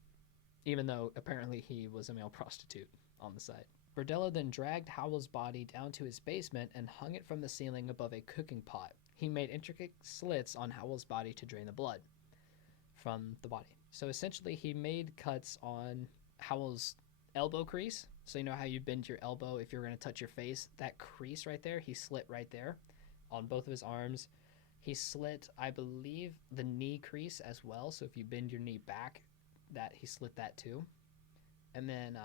even though apparently he was a male prostitute on the side. Berdella then dragged Howell's body down to his basement and hung it from the ceiling above a cooking pot. He made intricate slits on Howell's body to drain the blood from the body. So essentially he made cuts on Howell's elbow crease. So you know how you bend your elbow if you're going to touch your face? That crease right there, he slit right there on both of his arms. He slit, I believe, the knee crease as well. So if you bend your knee back, that he slit that too. And then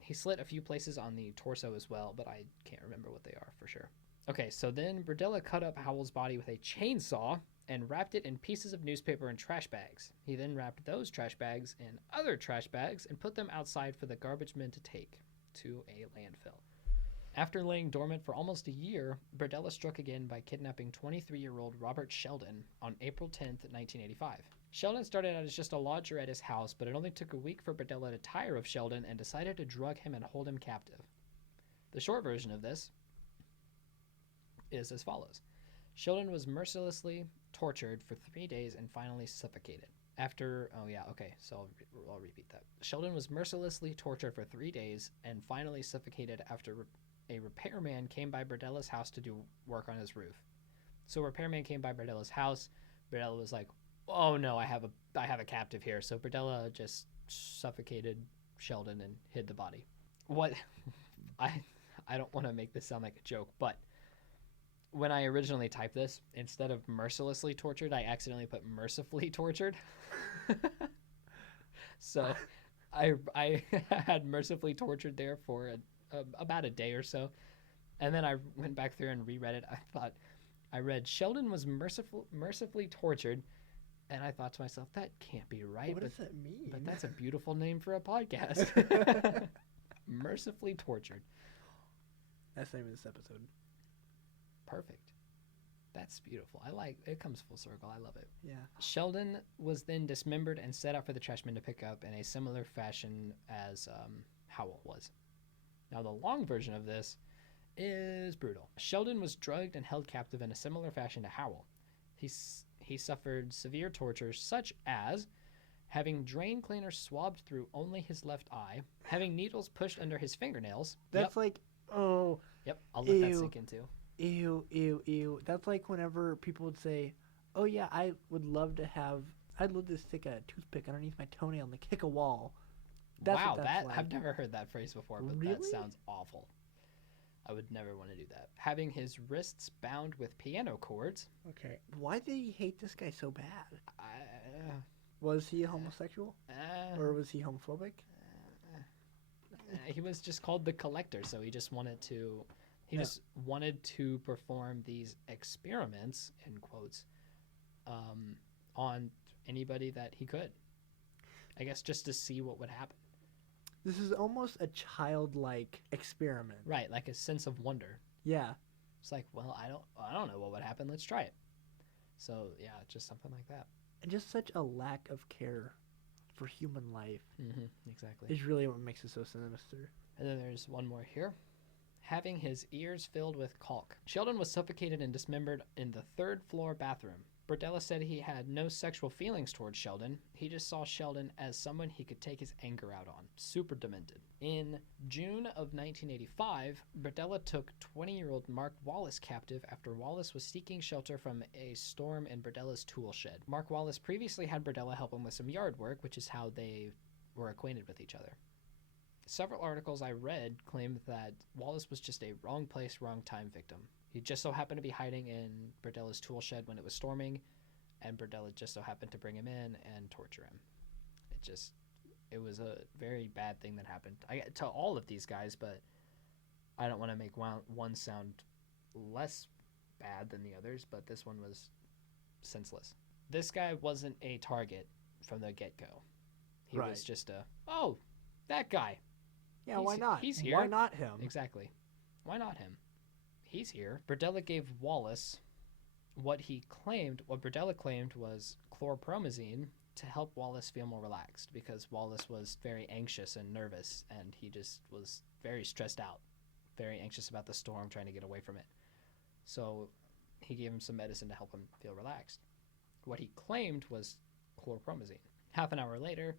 he slit a few places on the torso as well, but I can't remember what they are for sure. Okay, so then Berdella cut up Howell's body with a chainsaw and wrapped it in pieces of newspaper and trash bags. He then wrapped those trash bags in other trash bags and put them outside for the garbage men to take to a landfill. After laying dormant for almost a year, Berdella struck again by kidnapping 23-year-old Robert Sheldon on April 10th, 1985. Sheldon started out as just a lodger at his house, but it only took a week for Berdella to tire of Sheldon and decided to drug him and hold him captive. The short version of this is as follows. Sheldon was mercilessly tortured for 3 days and finally suffocated. I'll repeat that. Sheldon was mercilessly tortured for 3 days and finally suffocated after a repairman came by Berdella's house to do work on his roof. So a repairman came by Berdella's house. Berdella was like, "Oh no, I have a captive here." So Berdella just suffocated Sheldon and hid the body. What I don't want to make this sound like a joke, but when I originally typed this, instead of mercilessly tortured, I accidentally put mercifully tortured. So I had mercifully tortured there for about a day or so. And then I went back through and reread it. I read Sheldon was mercifully tortured. And I thought to myself, that can't be right. What does that mean? But that's a beautiful name for a podcast. Mercifully tortured. That's the name of this episode. Perfect. That's beautiful. I like it. Comes full circle. I love it. Yeah. Sheldon was then dismembered and set out for the trashmen to pick up in a similar fashion as Howell was. Now, the long version of this is brutal. Sheldon was drugged and held captive in a similar fashion to Howell. He suffered severe tortures such as having drain cleaners swabbed through only his left eye, having needles pushed under his fingernails. That's like, oh. Yep, I'll let that sink in too. Ew. That's like whenever people would say, "Oh yeah, I'd love to stick a toothpick underneath my toenail and kick a wall." That's wow, like. I've never heard that phrase before, but really? That sounds awful. I would never want to do that. Having his wrists bound with piano cords. Okay. Why did he hate this guy so bad? Was he a homosexual? Or was he homophobic? He was just called the Collector, so he just wanted to... just wanted to perform these experiments, in quotes, on anybody that he could. I guess just to see what would happen. This is almost a childlike experiment. Right, like a sense of wonder. Yeah. It's like, well, I don't know what would happen. Let's try it. So, yeah, just something like that. And just such a lack of care for human life. Mm-hmm, exactly. Is really what makes it so sinister. And then there's one more here. Having his ears filled with caulk. Sheldon was suffocated and dismembered in the third-floor bathroom. Berdella said he had no sexual feelings towards Sheldon. He just saw Sheldon as someone he could take his anger out on. Super demented. In June of 1985, Berdella took 20-year-old Mark Wallace captive after Wallace was seeking shelter from a storm in Berdella's tool shed. Mark Wallace previously had Berdella help him with some yard work, which is how they were acquainted with each other. Several articles I read claimed that Wallace was just a wrong place, wrong time victim. He just so happened to be hiding in Berdella's tool shed when it was storming, and Berdella just so happened to bring him in and torture him. It was a very bad thing that happened to all of these guys, but I don't want to make one sound less bad than the others, but this one was senseless. This guy wasn't a target from the get-go. He was just that guy. Yeah, why not? He's here. Why not him? Exactly. Why not him? He's here. Berdella gave Wallace what Berdella claimed was chlorpromazine to help Wallace feel more relaxed, because Wallace was very anxious and nervous, and he just was very stressed out, very anxious about the storm, trying to get away from it. So he gave him some medicine to help him feel relaxed. What he claimed was chlorpromazine. Half an hour later,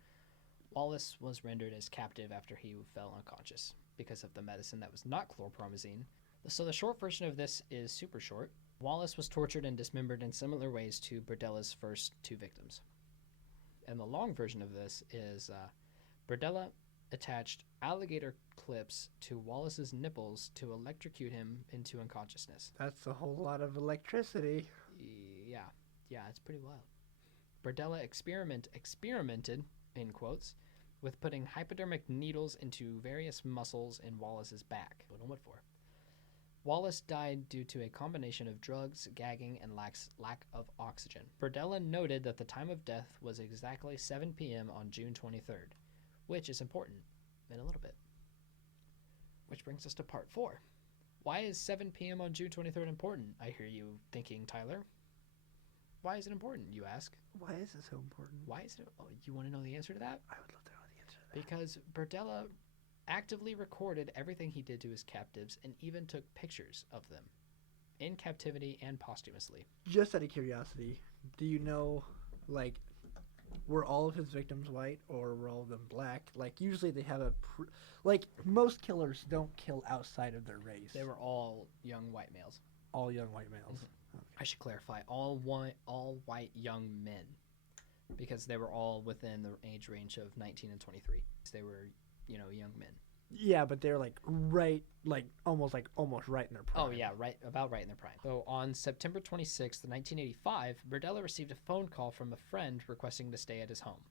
Wallace was rendered as captive after he fell unconscious because of the medicine that was not chlorpromazine. So the short version of this is super short. Wallace was tortured and dismembered in similar ways to Berdella's first two victims. And the long version of this is Berdella attached alligator clips to Wallace's nipples to electrocute him into unconsciousness. That's a whole lot of electricity. Yeah, it's pretty wild. Berdella experimented, in quotes, with putting hypodermic needles into various muscles in Wallace's back. What and what for? Wallace died due to a combination of drugs, gagging, and lack of oxygen. Berdella noted that the time of death was exactly 7 p.m. on June 23rd, which is important in a little bit. Which brings us to part 4. Why is 7 p.m. on June 23rd important? I hear you thinking, Tyler. Why is it important, you ask? Why is it so important? Why is it? Oh, you want to know the answer to that? I would love to know the answer to that. Because Berdella actively recorded everything he did to his captives and even took pictures of them in captivity and posthumously. Just out of curiosity, do you know, like, were all of his victims white or were all of them black? Like, usually they have like, most killers don't kill outside of their race. They were all young white males. All young white males. Mm-hmm. Okay. I should clarify, all white young men, because they were all within the age range of 19 and 23. They were, young men. Yeah, but they're almost right in their prime. Oh yeah, about right in their prime. So on September 26th, 1985, Berdella received a phone call from a friend requesting to stay at his home.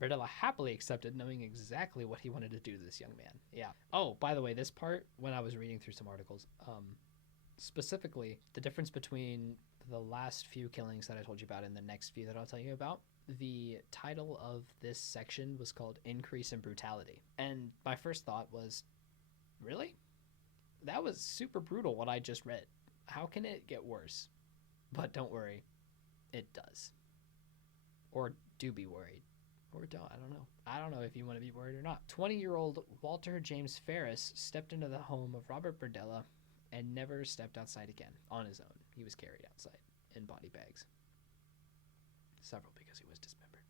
Berdella happily accepted, knowing exactly what he wanted to do to this young man. Yeah. Oh, by the way, this part, when I was reading through some articles, specifically the difference between the last few killings that I told you about and the next few that I'll tell you about, the title of this section was called Increase in Brutality. And my first thought was, really? That was super brutal what I just read. How can it get worse? But don't worry, it does. Or do be worried. Or don't, I don't know. I don't know if you want to be worried or not. 20-year-old Walter James Ferris stepped into the home of Robert Berdella and never stepped outside again on his own. He was carried outside in body bags. Several because he was dismembered.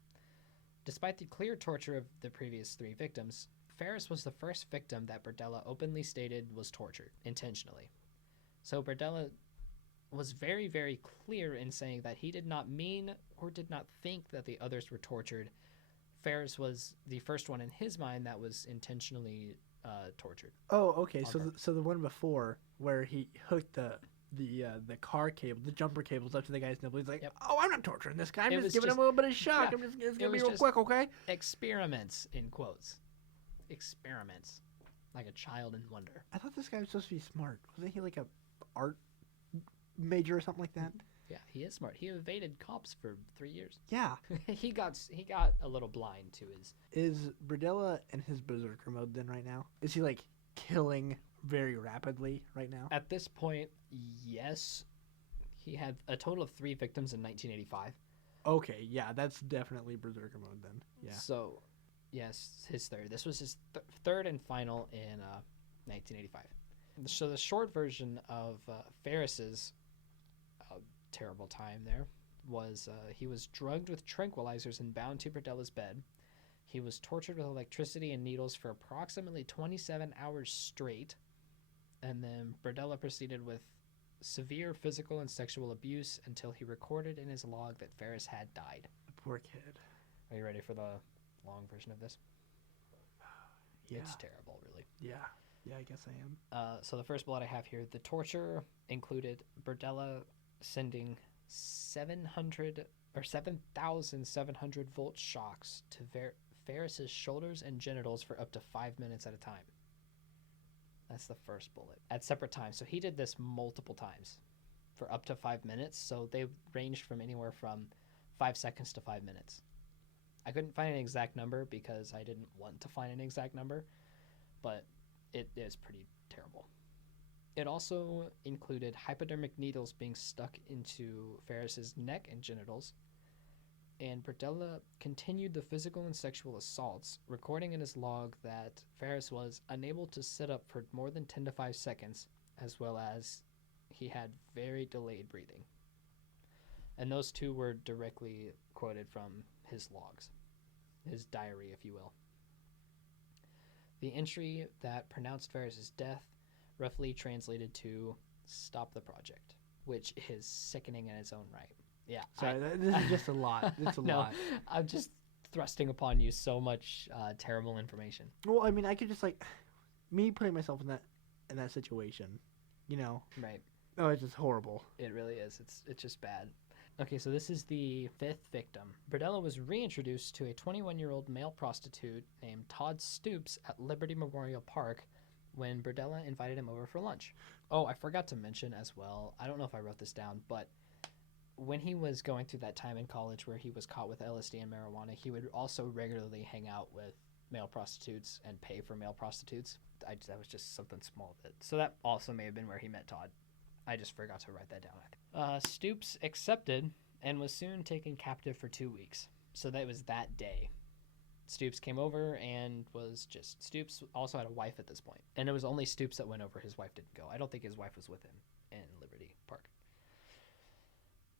Despite the clear torture of the previous 3 victims, Ferris was the first victim that Berdella openly stated was tortured, intentionally. So Berdella was very, very clear in saying that he did not mean or did not think that the others were tortured. Ferris was the first one in his mind that was intentionally tortured. Oh, okay. So the one before where he hooked the car cable, the jumper cables up to the guy's nipple. He's like, yep. Oh, I'm not torturing this guy. I'm just giving him a little bit of shock. Yeah, it's going to be real quick, okay? Experiments, in quotes. Experiments. Like a child in wonder. I thought this guy was supposed to be smart. Wasn't he like a art major or something like that? Yeah, he is smart. He evaded cops for 3 years. Yeah. he got a little blind to his... Is Berdella in his berserker mode then right now? Is he like killing very rapidly right now? At this point, yes. He had a total of 3 victims in 1985. Okay, yeah, that's definitely berserker mode then. Yeah. So, yes, his third. This was his third and final in 1985. So the short version of Ferris's terrible time there was he was drugged with tranquilizers and bound to Berdella's bed. He was tortured with electricity and needles for approximately 27 hours straight. And then Berdella proceeded with severe physical and sexual abuse until he recorded in his log that Ferris had died. The poor kid. Are you ready for the long version of this? Yeah. It's terrible, really. Yeah. Yeah, I guess I am. So the first bullet I have here, the torture included Berdella sending 7,700 volt shocks to Ferris's shoulders and genitals for up to 5 minutes at a time. That's the first bullet. At separate times. So he did this multiple times for up to 5 minutes. So they ranged from anywhere from 5 seconds to 5 minutes. I couldn't find an exact number because I didn't want to find an exact number, but it is pretty terrible. It also included hypodermic needles being stuck into Ferris's neck and genitals, and Berdella continued the physical and sexual assaults, recording in his log that Ferris was unable to sit up for more than 10 to 5 seconds, as well as he had very delayed breathing. And those two were directly quoted from his logs, his diary, if you will. The entry that pronounced Ferris's death roughly translated to "Stop the project," which is sickening in its own right. Yeah. Sorry, this is just a lot. It's a lot. I'm just thrusting upon you so much terrible information. Well, I mean, I could just like me putting myself in that situation, you know. Right. Oh, it's just horrible. It really is. It's just bad. Okay, so this is the 5th victim. Berdella was reintroduced to a 21-year-old male prostitute named Todd Stoops at Liberty Memorial Park when Berdella invited him over for lunch. Oh, I forgot to mention as well, I don't know if I wrote this down, but when he was going through that time in college where he was caught with LSD and marijuana, he would also regularly hang out with male prostitutes and pay for male prostitutes. That was just something small. So that also may have been where he met Todd. I just forgot to write that down. Stoops accepted and was soon taken captive for 2 weeks. So that was that day. Stoops came over and was just... Stoops also had a wife at this point. And it was only Stoops that went over. His wife didn't go. I don't think his wife was with him in Liberty Park.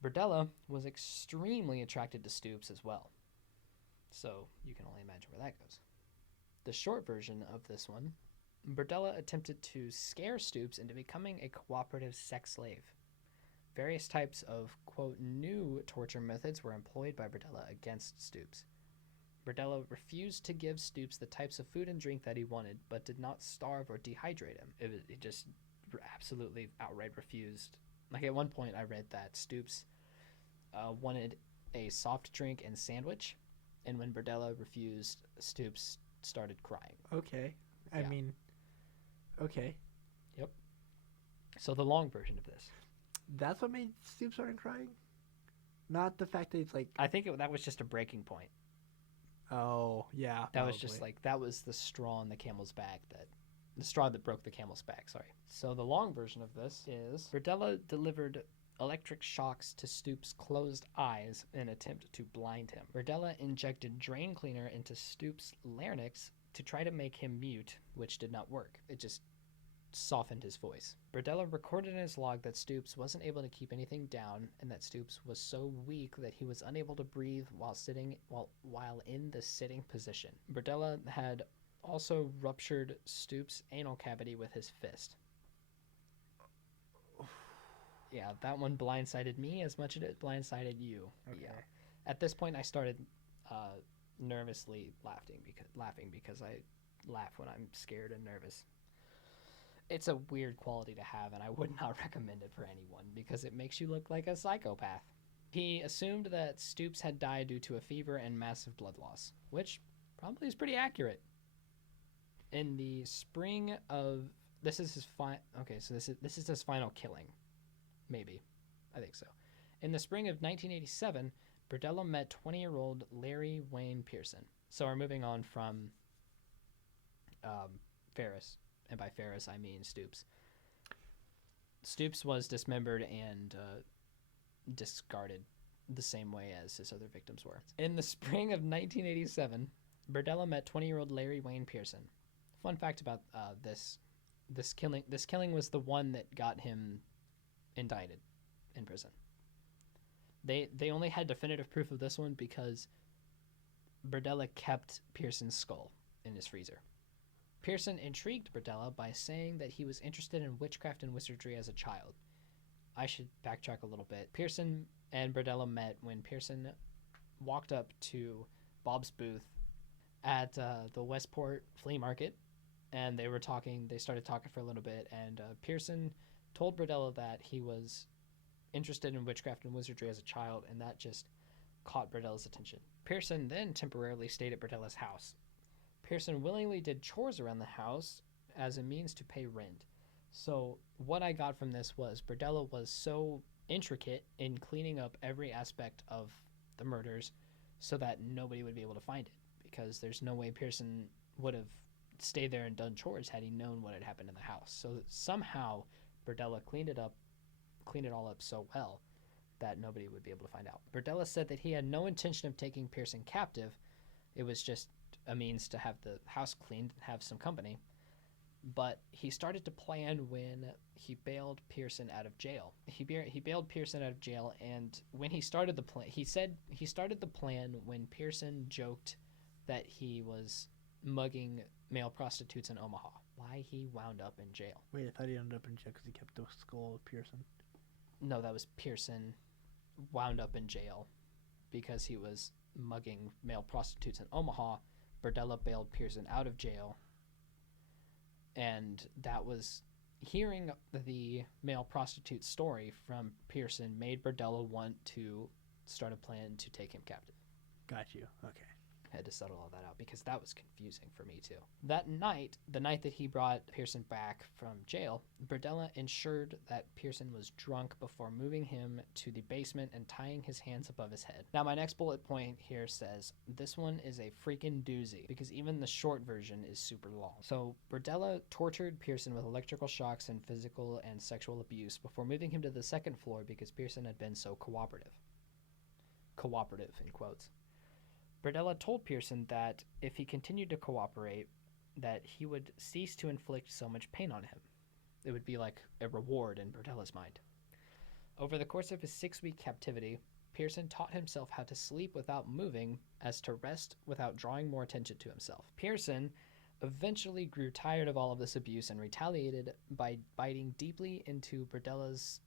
Berdella was extremely attracted to Stoops as well. So you can only imagine where that goes. The short version of this one, Berdella attempted to scare Stoops into becoming a cooperative sex slave. Various types of, quote, new torture methods were employed by Berdella against Stoops. Berdella refused to give Stoops the types of food and drink that he wanted, but did not starve or dehydrate him. It just absolutely outright refused. Like at one point I read that Stoops wanted a soft drink and sandwich, and when Berdella refused, Stoops started crying. Okay. I mean, okay. Yep. So the long version of this. That's what made Stoops start crying? Not the fact that it's like... I think that was just a breaking point. Oh, yeah. That was just like, that was the straw in the camel's back the straw that broke the camel's back, sorry. So the long version of this is Berdella delivered electric shocks to Stoops' closed eyes in an attempt to blind him. Berdella injected drain cleaner into Stoops' larynx to try to make him mute, which did not work. It just softened his voice. Berdella recorded in his log that Stoops wasn't able to keep anything down and that Stoops was so weak that he was unable to breathe while in the sitting position. Berdella had also ruptured Stoops' anal cavity with his fist. Yeah, that one blindsided me as much as it blindsided you. Okay. Yeah. At this point, I started nervously laughing because I laugh when I'm scared and nervous. It's a weird quality to have, and I would not recommend it for anyone because it makes you look like a psychopath. He assumed that Stoops had died due to a fever and massive blood loss, which probably is pretty accurate. In the spring of this is his this is his final killing, maybe, I think so. In the spring of 1987, Berdella met 20-year-old Larry Wayne Pearson. So we're moving on from Ferris. And by Ferris, I mean Stoops. Stoops was dismembered and discarded the same way as his other victims were. In the spring of 1987, Berdella met 20-year-old Larry Wayne Pearson. Fun fact about this killing was the one that got him indicted in prison. They only had definitive proof of this one because Berdella kept Pearson's skull in his freezer. Pearson intrigued Berdella by saying that he was interested in witchcraft and wizardry as a child. I should backtrack a little bit. Pearson and Berdella met when Pearson walked up to Bob's booth at the Westport flea market, and they started talking for a little bit, and Pearson told Berdella that he was interested in witchcraft and wizardry as a child, and that just caught Berdella's attention. Pearson then temporarily stayed at Berdella's house. Pearson willingly did chores around the house as a means to pay rent. So what I got from this was Berdella was so intricate in cleaning up every aspect of the murders so that nobody would be able to find it, because there's no way Pearson would have stayed there and done chores had he known what had happened in the house. So somehow Berdella cleaned it all up so well that nobody would be able to find out. Berdella said that he had no intention of taking Pearson captive. It was just a means to have the house cleaned and have some company. But he started to plan when he bailed Pearson out of jail. He bailed Pearson out of jail, and when he started the plan, he said he started the plan when Pearson joked that he was mugging male prostitutes in Omaha. Why he wound up in jail. Wait, I thought he ended up in jail because he kept the skull of Pearson. No, that was Pearson wound up in jail because he mugging male prostitutes in Omaha, Berdella bailed Pearson out of jail. And that was hearing the male prostitute story from Pearson made Berdella want to start a plan to take him captive. Got you. Okay. Had to settle all that out because that was confusing for me too. That night, the night that he brought Pearson back from jail, Berdella ensured that Pearson was drunk before moving him to the basement and tying his hands above his head. Now, my next bullet point here says, this one is a freaking doozy because even the short version is super long. So, Berdella tortured Pearson with electrical shocks and physical and sexual abuse before moving him to the second floor because Pearson had been so cooperative. Cooperative, in quotes. Berdella told Pearson that if he continued to cooperate, that he would cease to inflict so much pain on him. It would be like a reward in Berdella's mind. Over the course of his 6-week captivity, Pearson taught himself how to sleep without moving as to rest without drawing more attention to himself. Pearson eventually grew tired of all of this abuse and retaliated by biting deeply into Berdella's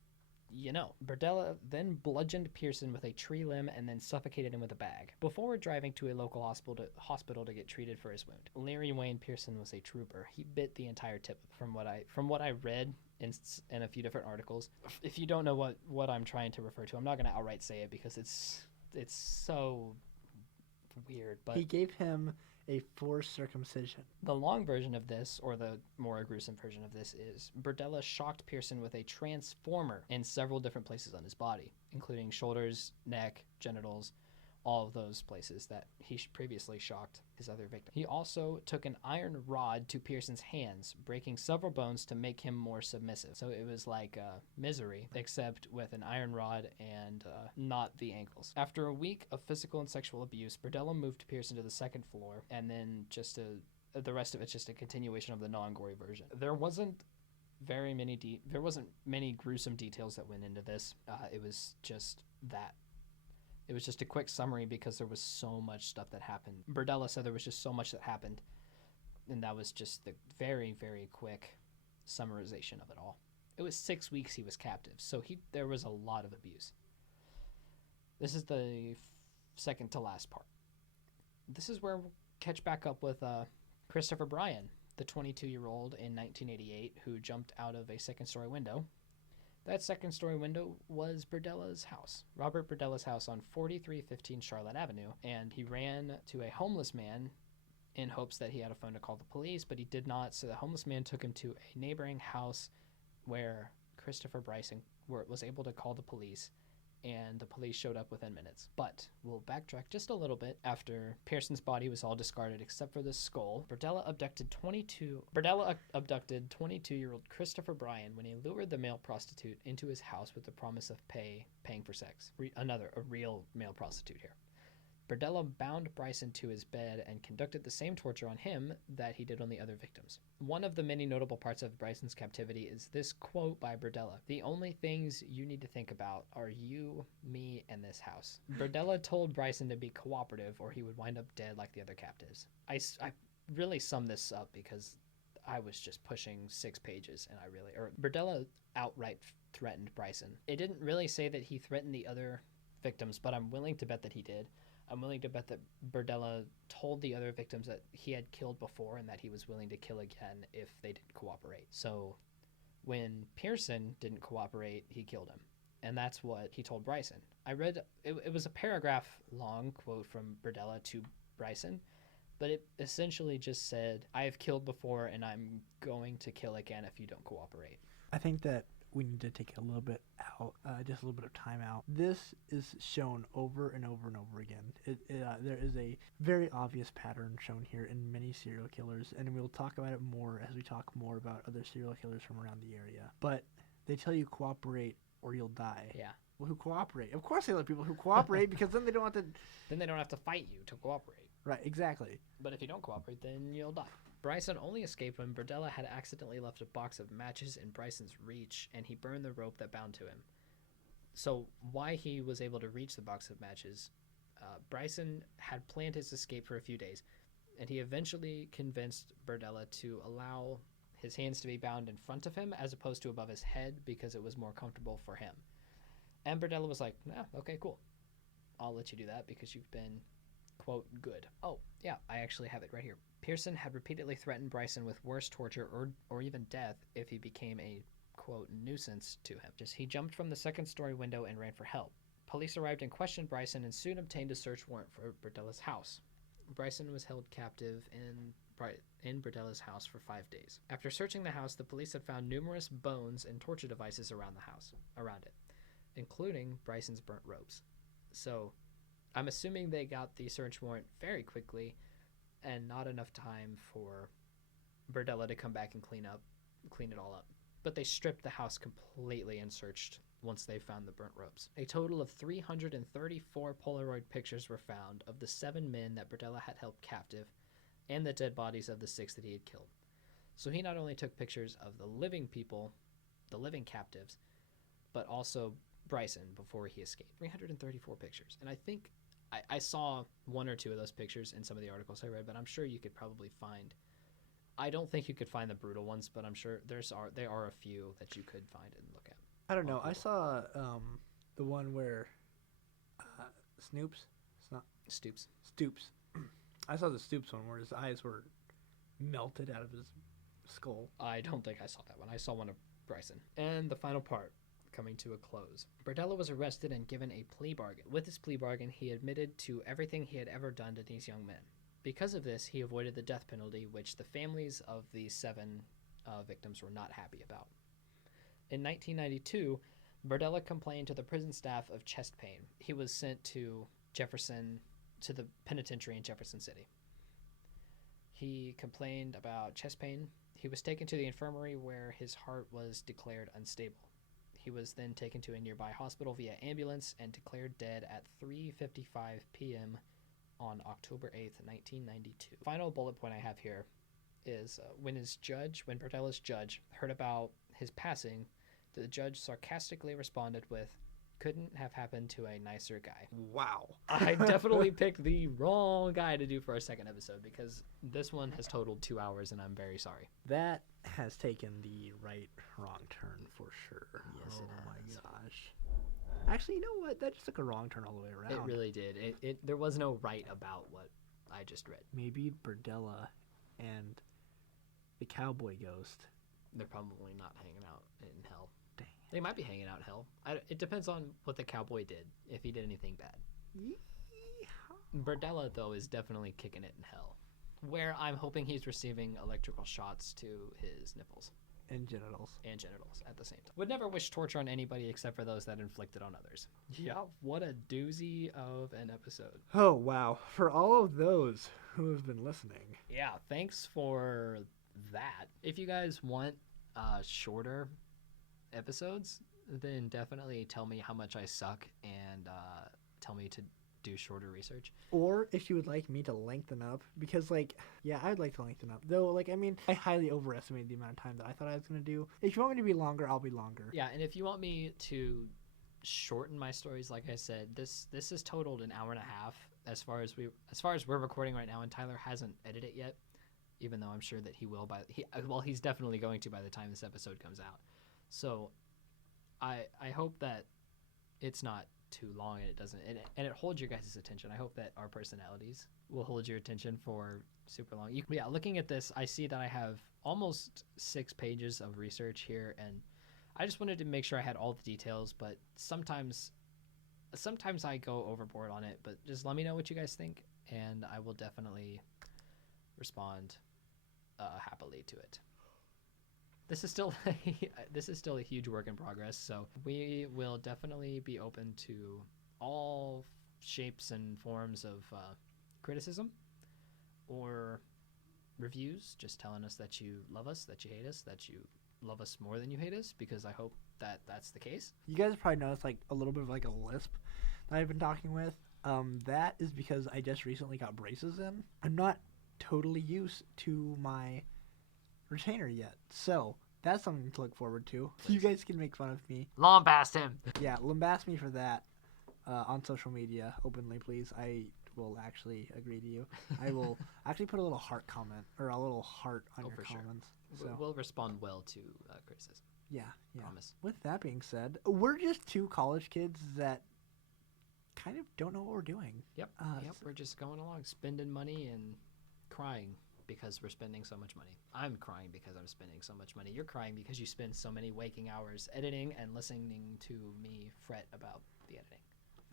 Berdella then bludgeoned Pearson with a tree limb and then suffocated him with a bag before driving to a local hospital to get treated for his wound. Larry Wayne Pearson was a trooper. He bit the entire tip from what I read in a few different articles. If you don't know what I'm trying to refer to, I'm not going to outright say it because it's so weird. But he gave him a forced circumcision. The long version of this, or the more gruesome version of this, is Berdella shocked Pearson with a transformer in several different places on his body, including shoulders, neck, genitals, all of those places that he previously shocked his other victim. He also took an iron rod to Pearson's hands, breaking several bones to make him more submissive. So it was like Misery, except with an iron rod and not the ankles. After a week of physical and sexual abuse, Berdella moved Pearson to the second floor, and then the rest of it's just a continuation of the non-gory version. There wasn't many gruesome details that went into this. It was just that. It was just a quick summary because there was so much stuff that happened. Berdella said there was just so much that happened, and that was just the very, very quick summarization of it all. It was 6 weeks he was captive, so there was a lot of abuse. This is the second to last part. This is where we'll catch back up with Christopher Bryan, the 22-year-old in 1988 who jumped out of a second-story window. That second-story window was Berdella's house, Robert Berdella's house on 4315 Charlotte Avenue, and he ran to a homeless man in hopes that he had a phone to call the police, but he did not, so the homeless man took him to a neighboring house where Christopher Bryson was able to call the police, and the police showed up within minutes. But we'll backtrack just a little bit. After Pearson's body was all discarded except for the skull, Berdella abducted 22-year-old Christopher Bryan when he lured the male prostitute into his house with the promise of paying for sex. A real male prostitute here. Berdella bound Bryson to his bed and conducted the same torture on him that he did on the other victims. One of the many notable parts of Bryson's captivity is this quote by Berdella: "The only things you need to think about are you, me, and this house." Berdella told Bryson to be cooperative or he would wind up dead like the other captives. I really summed this up because I was just pushing 6 pages and Berdella outright threatened Bryson. It didn't really say that he threatened the other victims, but I'm willing to bet that he did. I'm willing to bet that Berdella told the other victims that he had killed before and that he was willing to kill again if they didn't cooperate. So when Pearson didn't cooperate, he killed him. And that's what he told Bryson. I read, it was a paragraph long quote from Berdella to Bryson, but it essentially just said, "I have killed before and I'm going to kill again if you don't cooperate." I think that we need to take a little bit out, just a little bit of time out. This is shown over and over and over again. There is a very obvious pattern shown here in many serial killers, and we'll talk about it more as we talk more about other serial killers from around the area. But they tell you cooperate or you'll die. Yeah. Well, who cooperate? Of course they let people who cooperate because then they don't have to... Then they don't have to fight you to cooperate. Right, exactly. But if you don't cooperate, then you'll die. Bryson only escaped when Berdella had accidentally left a box of matches in Bryson's reach, and he burned the rope that bound to him. So why he was able to reach the box of matches, Bryson had planned his escape for a few days, and he eventually convinced Berdella to allow his hands to be bound in front of him as opposed to above his head because it was more comfortable for him. And Berdella was like, "Yeah, okay, cool. I'll let you do that because you've been quote, good. Oh, yeah, I actually have it right here. Pearson had repeatedly threatened Bryson with worse torture or even death if he became a, quote, nuisance to him. He jumped from the second-story window and ran for help. Police arrived and questioned Bryson and soon obtained a search warrant for Berdella's house. Bryson was held captive in Berdella's house for 5 days. After searching the house, the police had found numerous bones and torture devices around it, including Bryson's burnt robes. So, I'm assuming they got the search warrant very quickly and not enough time for Berdella to come back and clean it all up. But they stripped the house completely and searched once they found the burnt robes. A total of 334 Polaroid pictures were found of the 7 men that Berdella had held captive and the dead bodies of the 6 that he had killed. So he not only took pictures of the living people, the living captives, but also Bryson before he escaped. 334 pictures. And I think I saw 1 or 2 of those pictures in some of the articles I read, but I'm sure you could probably find... I don't think you could find the brutal ones, but I'm sure there are a few that you could find and look at. I don't know. I saw the one where Stoops. I saw the Stoops one where his eyes were melted out of his skull. I don't think I saw that one. I saw one of Bryson. And the final part, coming to a close. Berdella was arrested and given a plea bargain. With his plea bargain, he admitted to everything he had ever done to these young men. Because of this, he avoided the death penalty, which the families of the 7 victims were not happy about. In 1992, Berdella complained to the prison staff of chest pain. He was sent to the penitentiary in Jefferson City. He complained about chest pain. He was taken to the infirmary where his heart was declared unstable. He was then taken to a nearby hospital via ambulance and declared dead at 3:55 p.m. on October 8th, 1992. Final bullet point I have here is when Berdella's judge heard about his passing, the judge sarcastically responded with, "Couldn't have happened to a nicer guy." Wow. I definitely picked the wrong guy to do for our second episode because this one has totaled 2 hours and I'm very sorry. That has taken the wrong turn for sure. Yes, it has. Oh my gosh. Actually, you know what? That just took a wrong turn all the way around. It really did. There was no right about what I just read. Maybe Berdella and the cowboy ghost. They're probably not hanging out in hell. Dang. They might be hanging out in hell. It depends on what the cowboy did, if he did anything bad. Yeehaw. Berdella, though, is definitely kicking it in hell, where I'm hoping he's receiving electrical shots to his nipples. And genitals at the same time. Would never wish torture on anybody except for those that inflict it on others. Yeah, what a doozy of an episode. Oh, wow. For all of those who have been listening. Yeah, thanks for that. If you guys want shorter episodes, then definitely tell me how much I suck and tell me to do shorter research. Or if you would like me to lengthen up, because I'd like to lengthen up. Though, I highly overestimated the amount of time that I thought I was going to do. If you want me to be longer, I'll be longer. Yeah, and if you want me to shorten my stories, like I said, this has totaled an hour and a half as far as we're recording right now, and Tyler hasn't edited it yet, even though I'm sure that he will he's definitely going to by the time this episode comes out. So I hope that it's not too long and it doesn't and it holds your guys' attention. I hope that our personalities will hold your attention for super long. Looking at this, I see that I have almost 6 pages of research here, and I just wanted to make sure I had all the details, but sometimes I go overboard on it. But just let me know what you guys think, and I will definitely respond happily to it. This is still a huge work in progress, so we will definitely be open to all shapes and forms of criticism or reviews, just telling us that you love us, that you hate us, that you love us more than you hate us, because I hope that that's the case. You guys probably noticed a little bit of a lisp that I've been talking with. That is because I just recently got braces in. I'm not totally used to my retainer yet, so that's something to look forward to. Please. You guys can make fun of me. Lambast him. Yeah, lambast me for that on social media openly, please. I will actually agree to you. I will actually put a little heart comment or a little heart on your comments. Sure. So. We'll respond well to criticism. Yeah. Promise. With that being said, we're just 2 college kids that kind of don't know what we're doing. Yep. We're just going along, spending money and crying because we're spending so much money. I'm crying because I'm spending so much money. You're crying because you spend so many waking hours editing and listening to me fret about the editing.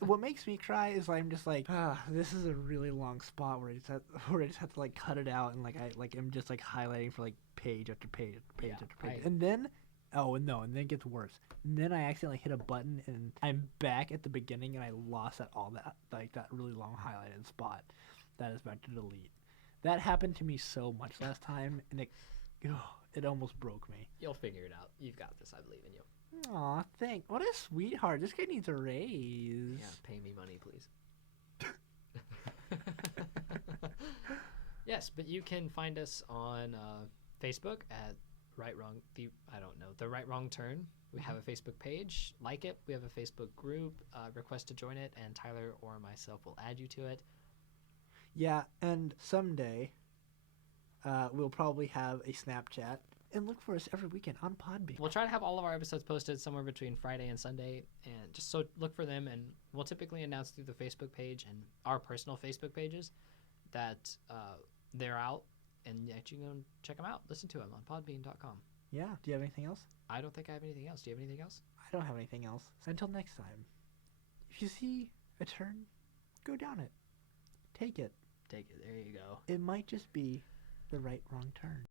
What makes me cry is I'm just like, this is a really long spot where I just have to like cut it out, and like I'm just like highlighting for like page after page after page after page, and then and then it gets worse. And then I accidentally hit a button and I'm back at the beginning, and I lost all that really long highlighted spot that is about to delete. That happened to me so much last time, and it almost broke me. You'll figure it out. You've got this. I believe in you. Aw, what a sweetheart. This guy needs a raise. Yeah, pay me money, please. Yes, but you can find us on Facebook at The Right Wrong Turn. We have a Facebook page. Like it. We have a Facebook group. Request to join it, and Tyler or myself will add you to it. Yeah, and someday we'll probably have a Snapchat. And look for us every weekend on Podbean. We'll try to have all of our episodes posted somewhere between Friday and Sunday, and just so look for them. And we'll typically announce through the Facebook page and our personal Facebook pages that they're out, and that you can go and check them out. Listen to them on Podbean.com. Yeah. Do you have anything else? I don't think I have anything else. Do you have anything else? I don't have anything else. Until next time, if you see a turn, go down it. Take it. Take it. There you go. It might just be the right wrong turn.